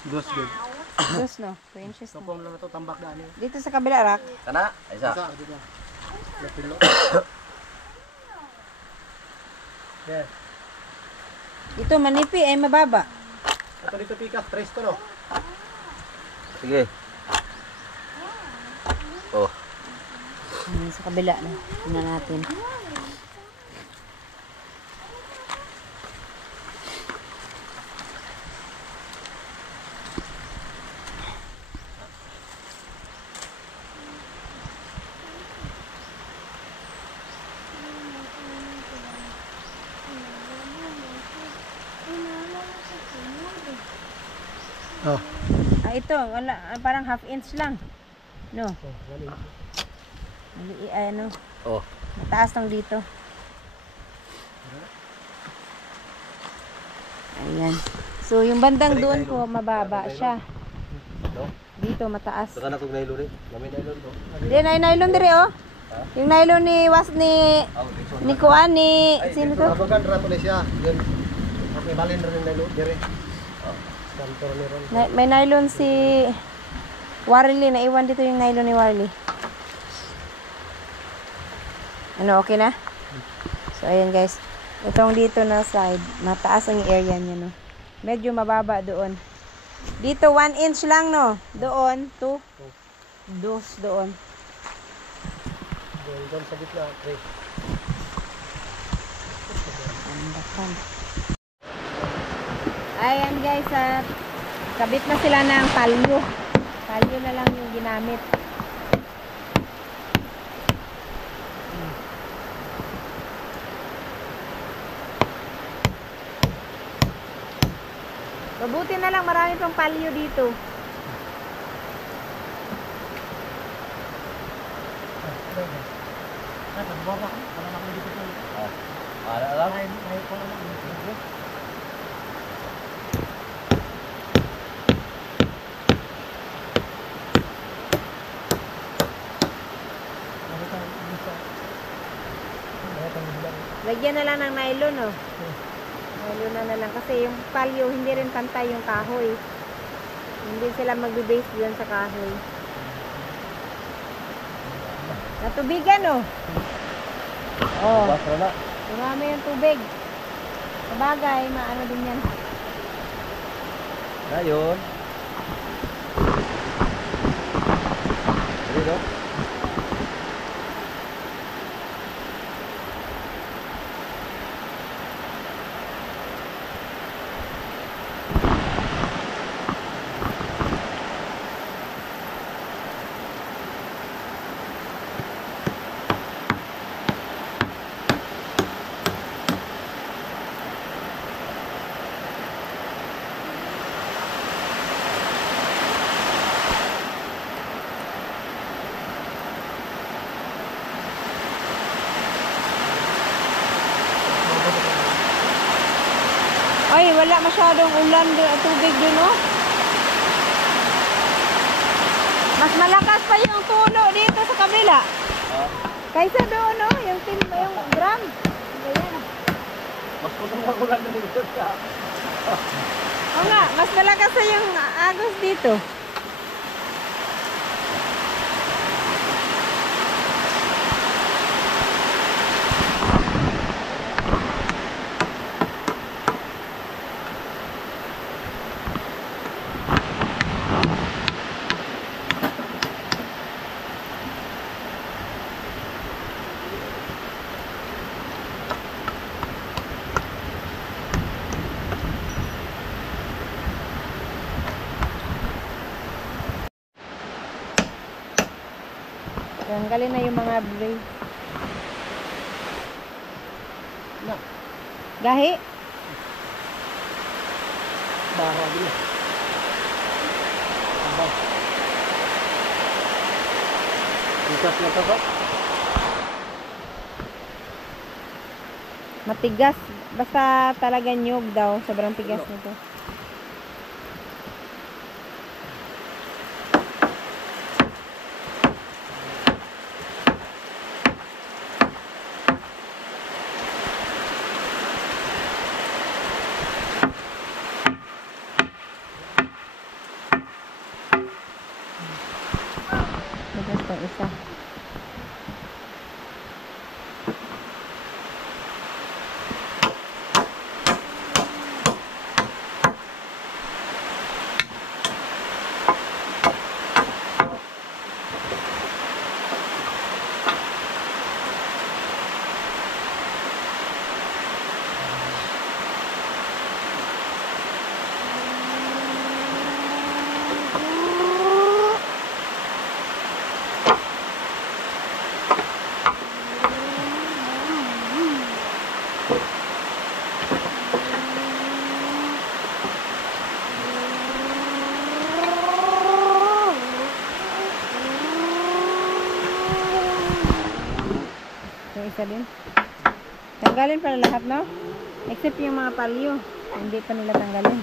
Dos good. Dos, no? 2 inches Ito na. po na ito tambak dyan eh. Dito sa kabila, Rak. Kana, isa. Isa, dito. Napilo. Yes. Ito, manipi. Ay, mababa. Ito dito pikas. 3 to no? Sige. Oh, Sa kabila na. Tingnan natin. Oh. Ito. Wala, parang half inch lang. No? Oh, ganun. Ay, ano. oh. Mataas ng dito. Ayan. So, yung bandang doon po, mababa siya. No? Dito, mataas. Saka na kung nylon eh. Namin nylon to. Hindi, nylon dire, oh. Yung nylon ni Oh, this one. ni Kuan, ni, sino to? Rabagan rato na siya. Yun. May balin rin na dire. Oh. Kantor ni ron. May nylon si Warly. Naiwan dito yung nylon ni Warly. Ano, okay na? So, ayan guys. Itong dito na side, mataas ang area niya, no? Medyo mababa doon. Dito, 1 inch lang, no? Doon, 2. Doon. Doon sa gitna, 3. Ayan guys, at kabit na sila ng palyo. Palyo na lang yung ginamit. Mabuti na lang, marami pang palyo dito. Para lang. Lagyan na lang ng nylon, oh. Nylon na lang. Kasi yung palyo, hindi rin pantay yung kahoy. Hindi sila magbe-base yun sa kahoy. Natubigan, oh. Oh. Basta na. Dumami yung tubig. Sabagay, maano din yan. Ngayon. Dito. Ay, wala masyadong ulan doon, tubig doon, oh. Mas malakas pa yung tulo dito sa kabila. Kaysa doon, oh, yung drum. Ayan. Mas kulang na dito siya. Oo nga, mas malakas pa yung agos dito. Tanggalin na yung mga blade. Na, Gahi? baha din. Ikat na to ba? Matigas. Basta talaga nyug daw. Sobrang tigas nito. Tigas tong isa. Yung isa din. Tanggalin pala lahat, no? Except yung mga palyo. Hindi pa nila tanggalin.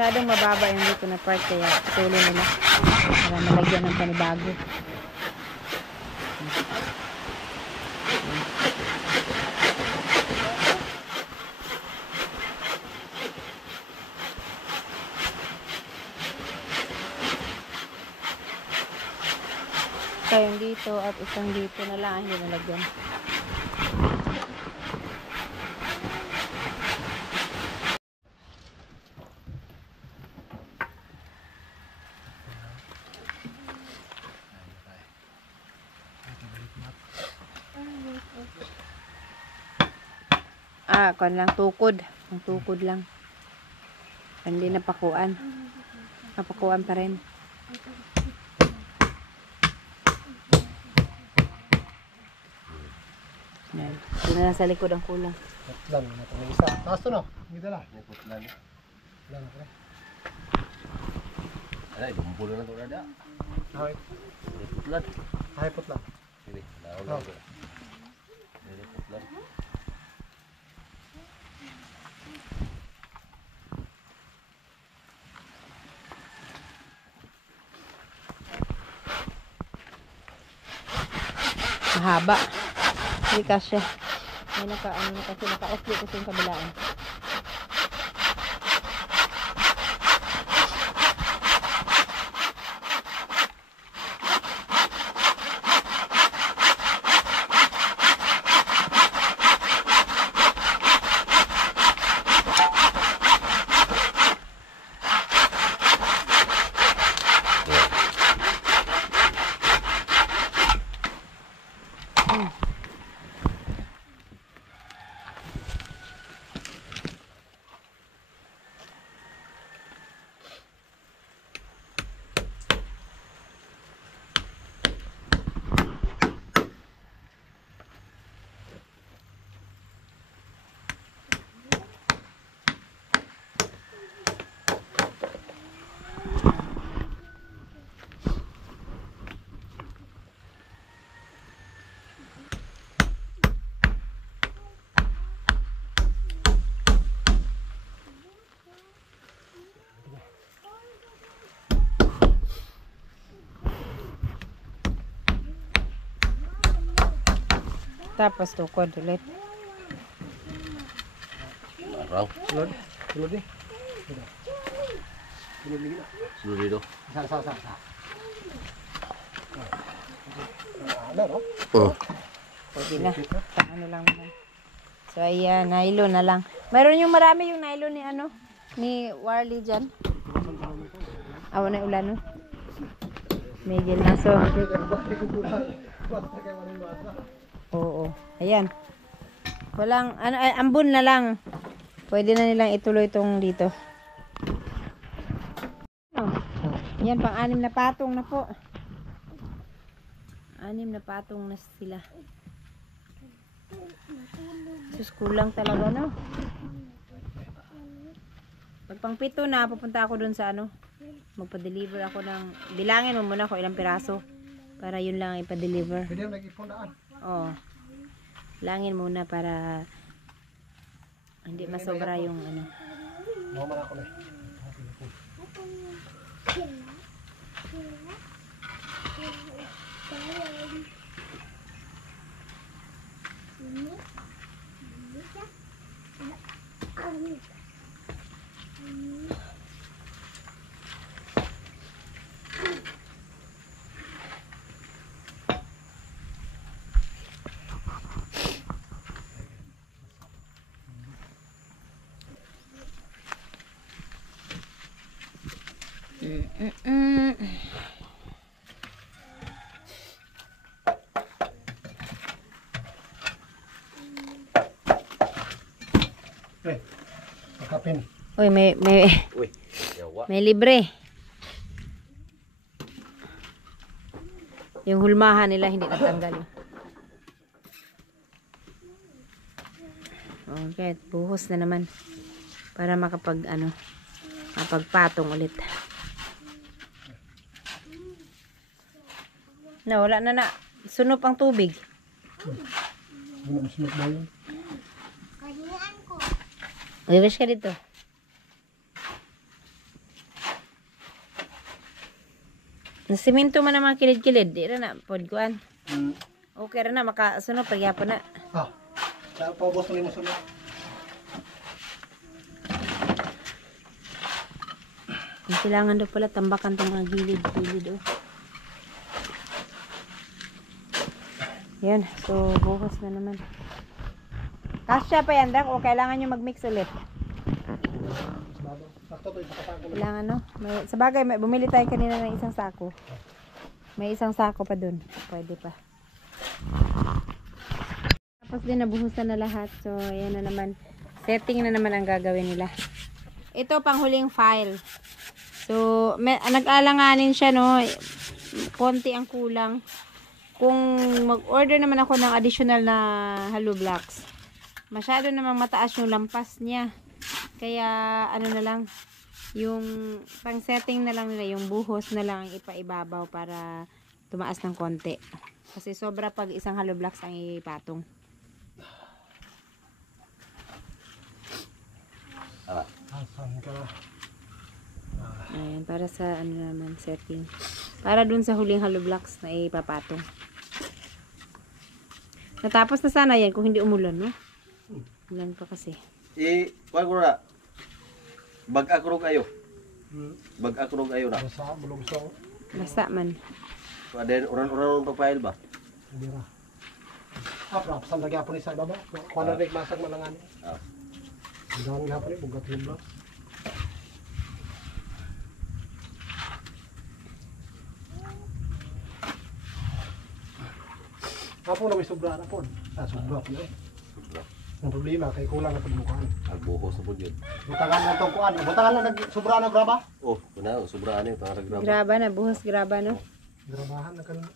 masyadong mababa yung dito na part kaya tuloy nila para malagyan ng panibago. Yung dito at isang dito na lang hindi nalagyan. Kon lang tukod. Ang tukod lang. Hindi napakuan. Napakuan pa rin. Yan. Ito na lang sa likod ang kulang. Putlan na ito. May isa. Taas to no? Hindi dala. May putlan. Putlan na pala. Ay, bumbulo na ito rada. Ay, May putlan. ay putlan. Sige, naon lang ito. May putlan. Mahaba. Hindi kasya. May kasi naka-off dito sa yung kabilaan. Tapos tukod ulit. Araw. Sulod. Sulod eh. Sulod lagi na. Sulod dito. Sa. Ano no? Oh. Pwede na. Sa ano lang naman. So ayan, nylon na lang. Mayroon yung marami yung nylon ni ano, ni Warley dyan. Awa na ulan no. Medyo lang. So, oo. Ayan. Walang, ano, ambon na lang. Pwede na nilang ituloy itong dito. Oh. Ayan, pang-anim na patong na po. 6 na patong na sila. Sus, kulang talaga, no? Pag pang 7 na, pupunta ako dun sa ano. Magpa-deliver ako ng, bilangin mo muna kung ilang piraso. Para yun lang ipa-deliver. Pwede yung nag-ipon daan. Oo. Langin muna para hindi masobra yung ano. Mama na ako na. Kapin. Uy, Uy, yawa. may libre. Yung hulmahan nila hindi natanggal. Okay, buhos na naman. Para makapag ano, makapagpatong ulit. Na, wala na sunop ang tubig. Wala na sunod na yun. Uy, wish ka dito. Nasiminto man naman kilid-kilid. Di ra na, podkuan. Hmm. Okay ra na, makasunod, pagyapo na. Ah, sa paubos mo mo sunod. Kailangan daw pala tambakan tong mga gilid-gilid, oh. Yan, so bukas na naman. Kasya pa yan, Dak, o kailangan nyo mag-mix ulit? Sakto to, nakatago na. Kailangan, no? Sa bagay, bumili tayo kanina ng isang sako. May isang sako pa dun. Pwede pa. Tapos din, nabuhusan na lahat. So, ayan na naman. Setting na naman ang gagawin nila. Ito, panghuling file. So, nag-alanganin siya, no? Konti ang kulang. Kung mag-order naman ako ng additional na hollow blocks, masyado namang mataas yung lampas niya. Kaya, ano na lang, yung pang-setting na lang nila, yung buhos na lang ang ipaibabaw para tumaas ng konti. Kasi sobra pag isang hollow blocks ang ipatong. Asan ka? Ayan, para sa ano naman, setting. Para dun sa huling hollow blocks na ipapatong. Natapos na sana yan kung hindi umulan, no? Ulan pa kasi. Kuan ko na. Bag-akrog ayo. Hmm. Bag-akrog ayo na. Basa, bulungsong. Basta man. Then uran-uran pa file ba? Hindi ra. Prap, saan lagi ako ni sa baba? Kuha na rin masag malangan. Ah. Dahan nga pa rin, bugat yung blocks. Apo na may sobra na po. Sobra po na. Sobra. Ang problema, kay kulang na pagbukaan. Agbuhos sa budget. Butangan na itong kuhan. Butangan na sobra na graba. Oh, kuna sobra ani para graba. Graba na, buhos graba, no? Grabahan na kanina.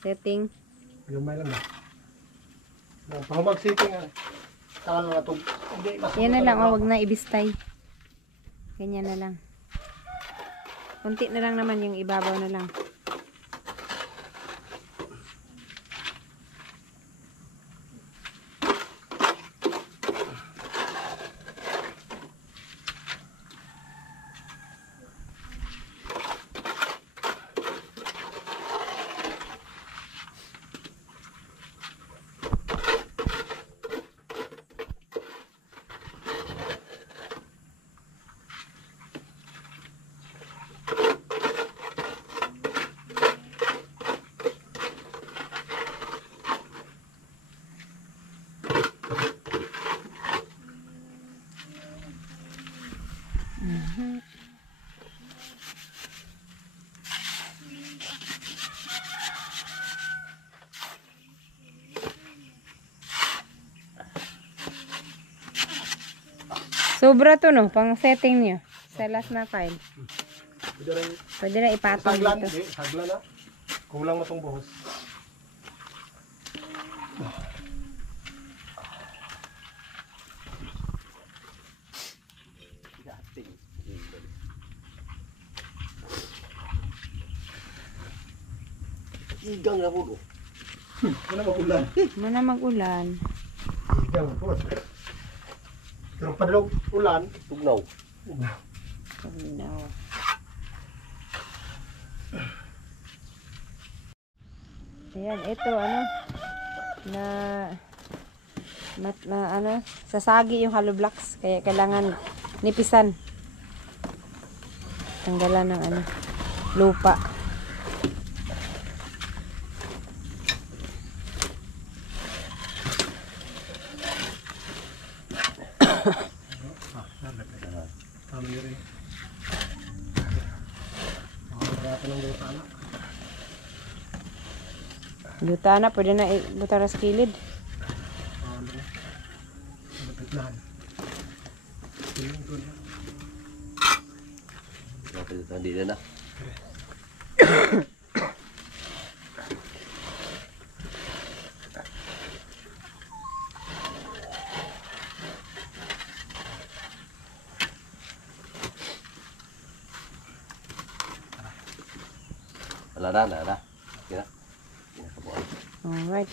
Setting. Lumay lang na. Pahumag sitting nga. Tangan na ito. Yan na lang, oh, wag na ibistay. Ganyan na lang. Kunti na lang naman yung ibabaw na lang. Sobra to, no? Pang setting niyo. Sa last na file. Pwede na ipatong Saglan, dito. saglan na. Kulang mo itong buhos. Igang na po. Ano magulan? Muna mag-ulan. Igang po. Pero padalog ulan. Tugnaw. No. Ayan, ito ano ano, sasagi yung hollow blocks kaya kailangan nipisan. Tanggalan ng ano, lupa. Tama yun rin. Makakarato ng luta na. Luta na, pwede na ibutang sa kilid. Ano? Malapit na. Tingin ko na. Hindi na na. Wala na. Kira. Kinakabuan. Alright.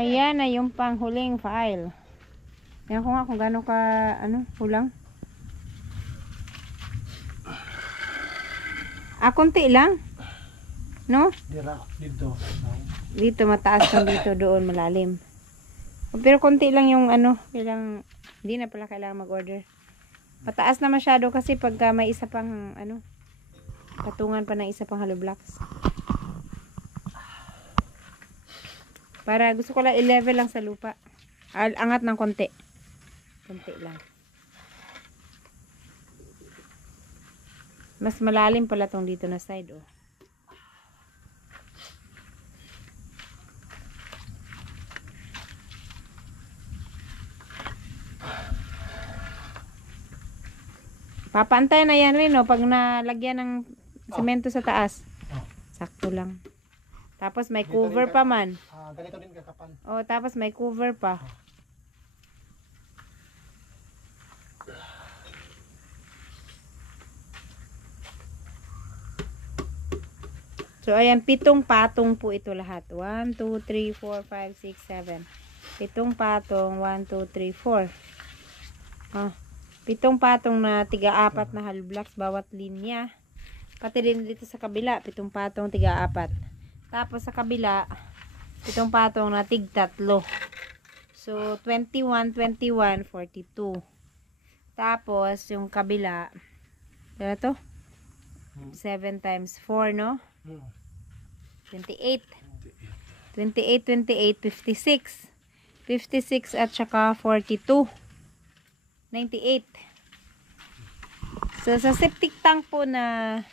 Ayan na yung panghuling file. Tingnan ko nga kung gaano ka, kulang. Konti lang. No? Dira, dito. Dito mataas lang, dito doon malalim. Pero konti lang yung kailangan, hindi na pala kailangan mag-order. Mataas na masyado kasi pagka may isa pang patungan pa ng isa pang hollow blocks. Para gusto ko lang i-level lang sa lupa. Angat ng konti. Konti lang. Mas malalim pala tong dito na side, oh. Papantay na yan rin, oh, pag nalagyan ng semento sa taas. Sakto lang. Tapos may cover pa man. Ganito din kakapal. Oh, tapos may cover pa. So, ayan, 7 patong po ito lahat. 1, 2, 3, 4, 5, 6, 7. 7 patong, 1, 2, 3, 4. 7 patong na tiga-4 na hollow blocks bawat linya. Pati din dito sa kabila, 7 patong tiga-4. Tapos sa kabila, 7 patong na tig-3. So, 21, 21, 42. Tapos, yung kabila, ano to? 7 times 4, no? 28. 28, 28, 56. 56 at saka 42. 98. So, sa septic tank po na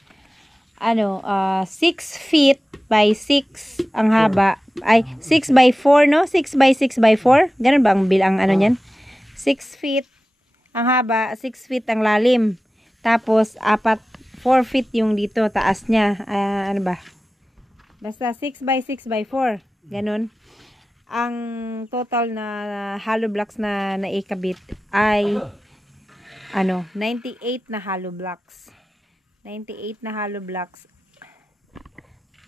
6 feet by 6 ang haba. Ay, 6 by 4, no? 6 by 6 by 4. Ganun ba ang bilang niyan? 6 feet ang haba, 6 feet ang lalim. Tapos, 4 feet yung dito, taas niya. Ano ba? Basta 6 by 6 by 4. Ganun. Ang total na hollow blocks na naikabit ay 98 na hollow blocks. 98 na hollow blocks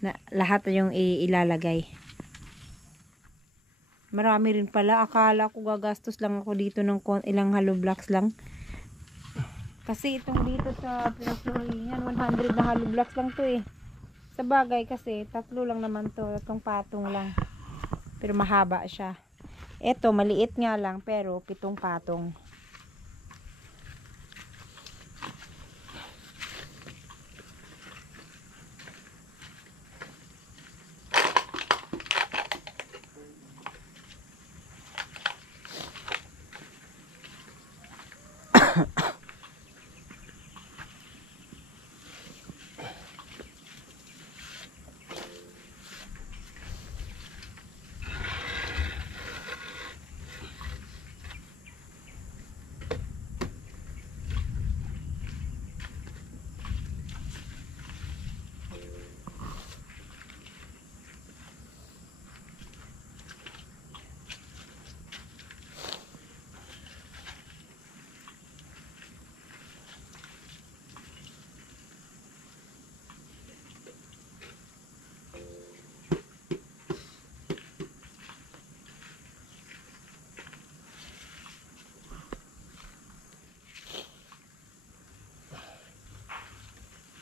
na lahat yung ilalagay. Marami rin pala. Akala ko gagastos lang ako dito ng ilang hollow blocks lang. Kasi itong dito sa pinagfloringan, 100 na hollow blocks lang to eh. Sa bagay kasi, 3 lang naman to. 3 patong lang. Pero mahaba siya. Ito, maliit nga lang, pero 7 patong.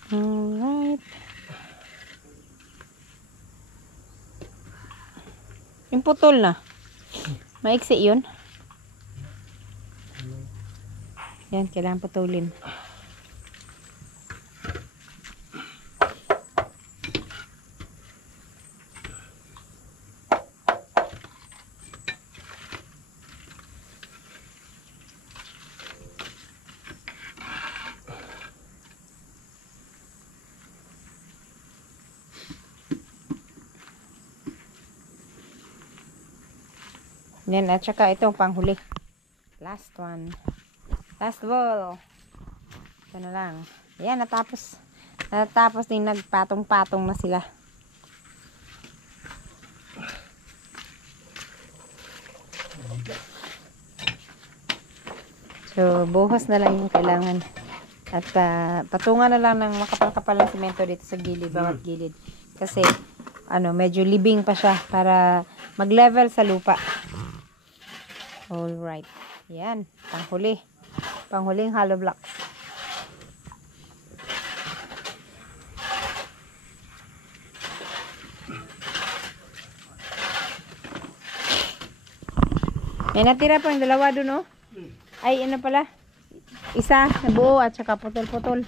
Alright. Yung putol na. Maiksi yun. Yan, kailangan putulin. Yan, at saka itong panghuli. Last one. Last ball. Ito na lang. Yan, natapos. Natapos din, nagpatong-patong na sila. So, buhos na lang yung kailangan. At patungan na lang ng makapal-kapal na semento dito sa gilid, bawat gilid. Kasi, medyo libing pa siya para mag-level sa lupa. Alright. Yan, panghuli. Panghuling hollow blocks. May natira pa yung dalawa dun, oh. Ay, ano pala? Isa na buo at saka putol-putol.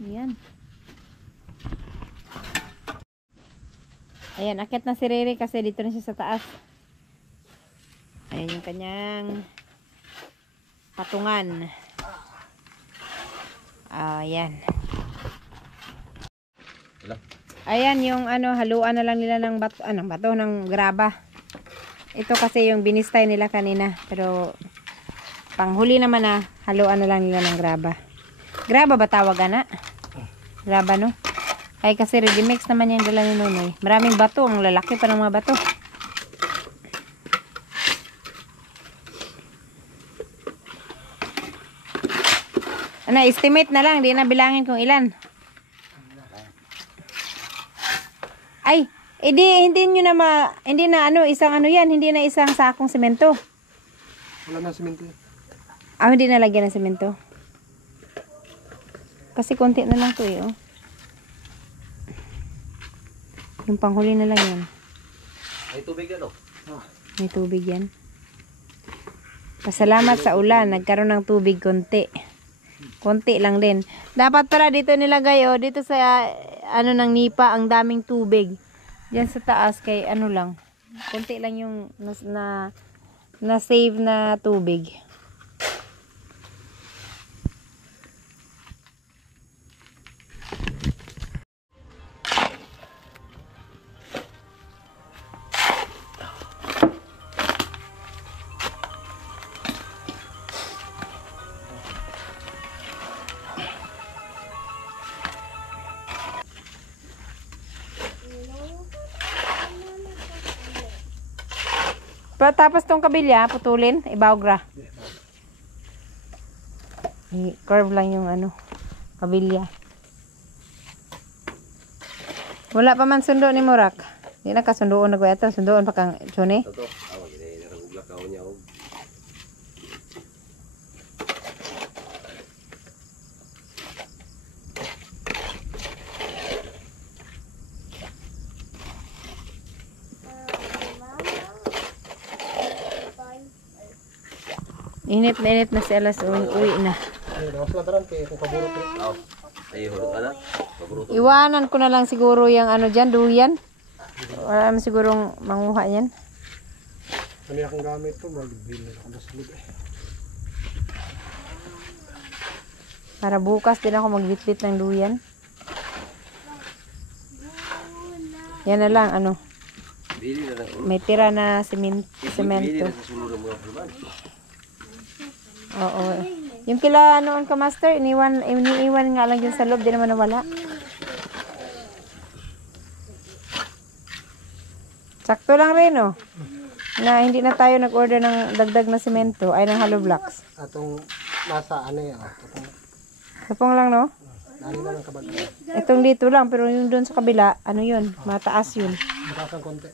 Ayan. Ayan, akit na si Riri kasi dito na siya sa taas. Ayan yung kanyang patungan. Ayan. Ayan yung haluan na lang nila ng bato, ng graba. Ito kasi yung binistay nila kanina, pero panghuli naman na haluan na lang nila ng graba. Graba ba tawag ana? Graba, no? Ay kasi ready mix naman yung dala ni Nonoy. Maraming bato, ang lalaki pa ng mga bato. Estimate na lang, di na bilangin kung ilan. Ay, hindi na isang sakong semento. Wala na simento. Hindi na lagyan ng semento. Kasi konti na lang to eh, oh. Yung panghuli na lang yan. May tubig ano? May tubig yan. Pasalamat sa ulan, nagkaroon ng tubig konti. Konti lang din. Dapat pala dito nilagay, oh, dito sa ng nipa, ang daming tubig. Diyan sa taas kay lang. Konti lang yung na save na tubig. Tapos tong kabilya, putulin, ibawgra. I-curve lang yung kabilya. Wala pa man sundo ni Murak. Di na kasundoon na ko ito. Sundoon pa kang Chone. Toto. Awa, gina naraguglak ako niya. Init na si Alas. Uwi na. Ay, dawas na taran kay kung paborot rin. Ay, hulog ka na. Paborito. Iwanan ko na lang siguro yung dyan, duyan. Wala naman sigurong manguha yan. Ano yung akong gamit to? Magbili na ako sa loob eh. Para bukas din ako magbitbit ng duyan. Yan na lang, Bili na lang. may tira na Bili semento. na sa sulod ng mga pulman. Oo. Yung kila noon ka master, iniwan nga lang dyan sa loob, di naman nawala. Sakto lang rin, oh. Na hindi na tayo nag-order ng dagdag na semento, ay ng hollow blocks. Atong nasa yan. Kapong lang, no? Dali na lang kabag. Itong dito lang, pero yung doon sa kabila, yun, mataas yun. Mataas ang konti.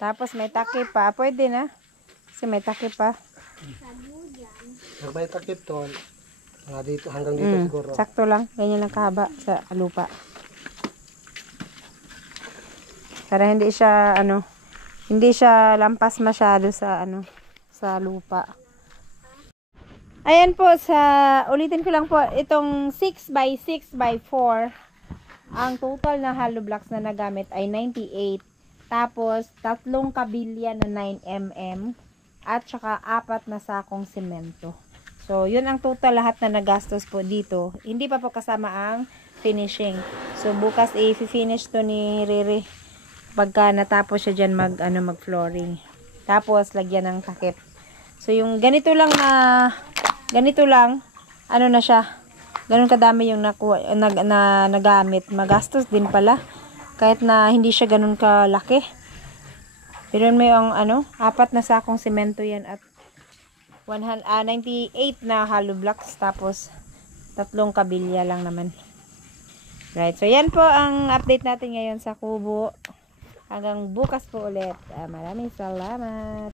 Tapos may takip pa, pwede na. Kasi may takip pa. Nagbay takip to. Dito, hanggang dito siguro. Sakto lang, ganyan lang kahaba sa lupa. Para hindi siya lampas masyado sa sa lupa. Ayan po, ulitin ko lang po, itong 6x6x4, ang total na hollow blocks na nagamit ay 98. Tapos, 3 kabilya na 9mm at saka 4 na sakong semento. So, yun ang total lahat na nagastos po dito. Hindi pa po kasama ang finishing. So, bukas i-finish to ni Riri pagka natapos siya dyan mag-flooring. Tapos, lagyan ng takip. So, yung ganito lang na na siya. Ganun kadami yung nagamit. Magastos din pala. Kahit na hindi siya ganun kalaki. Pero may ang 4 na sakong semento yan at 98 na hollow blocks, tapos 3 kabilya lang naman. Right, so yan po ang update natin ngayon sa kubo. Hanggang bukas po ulit. Maraming salamat.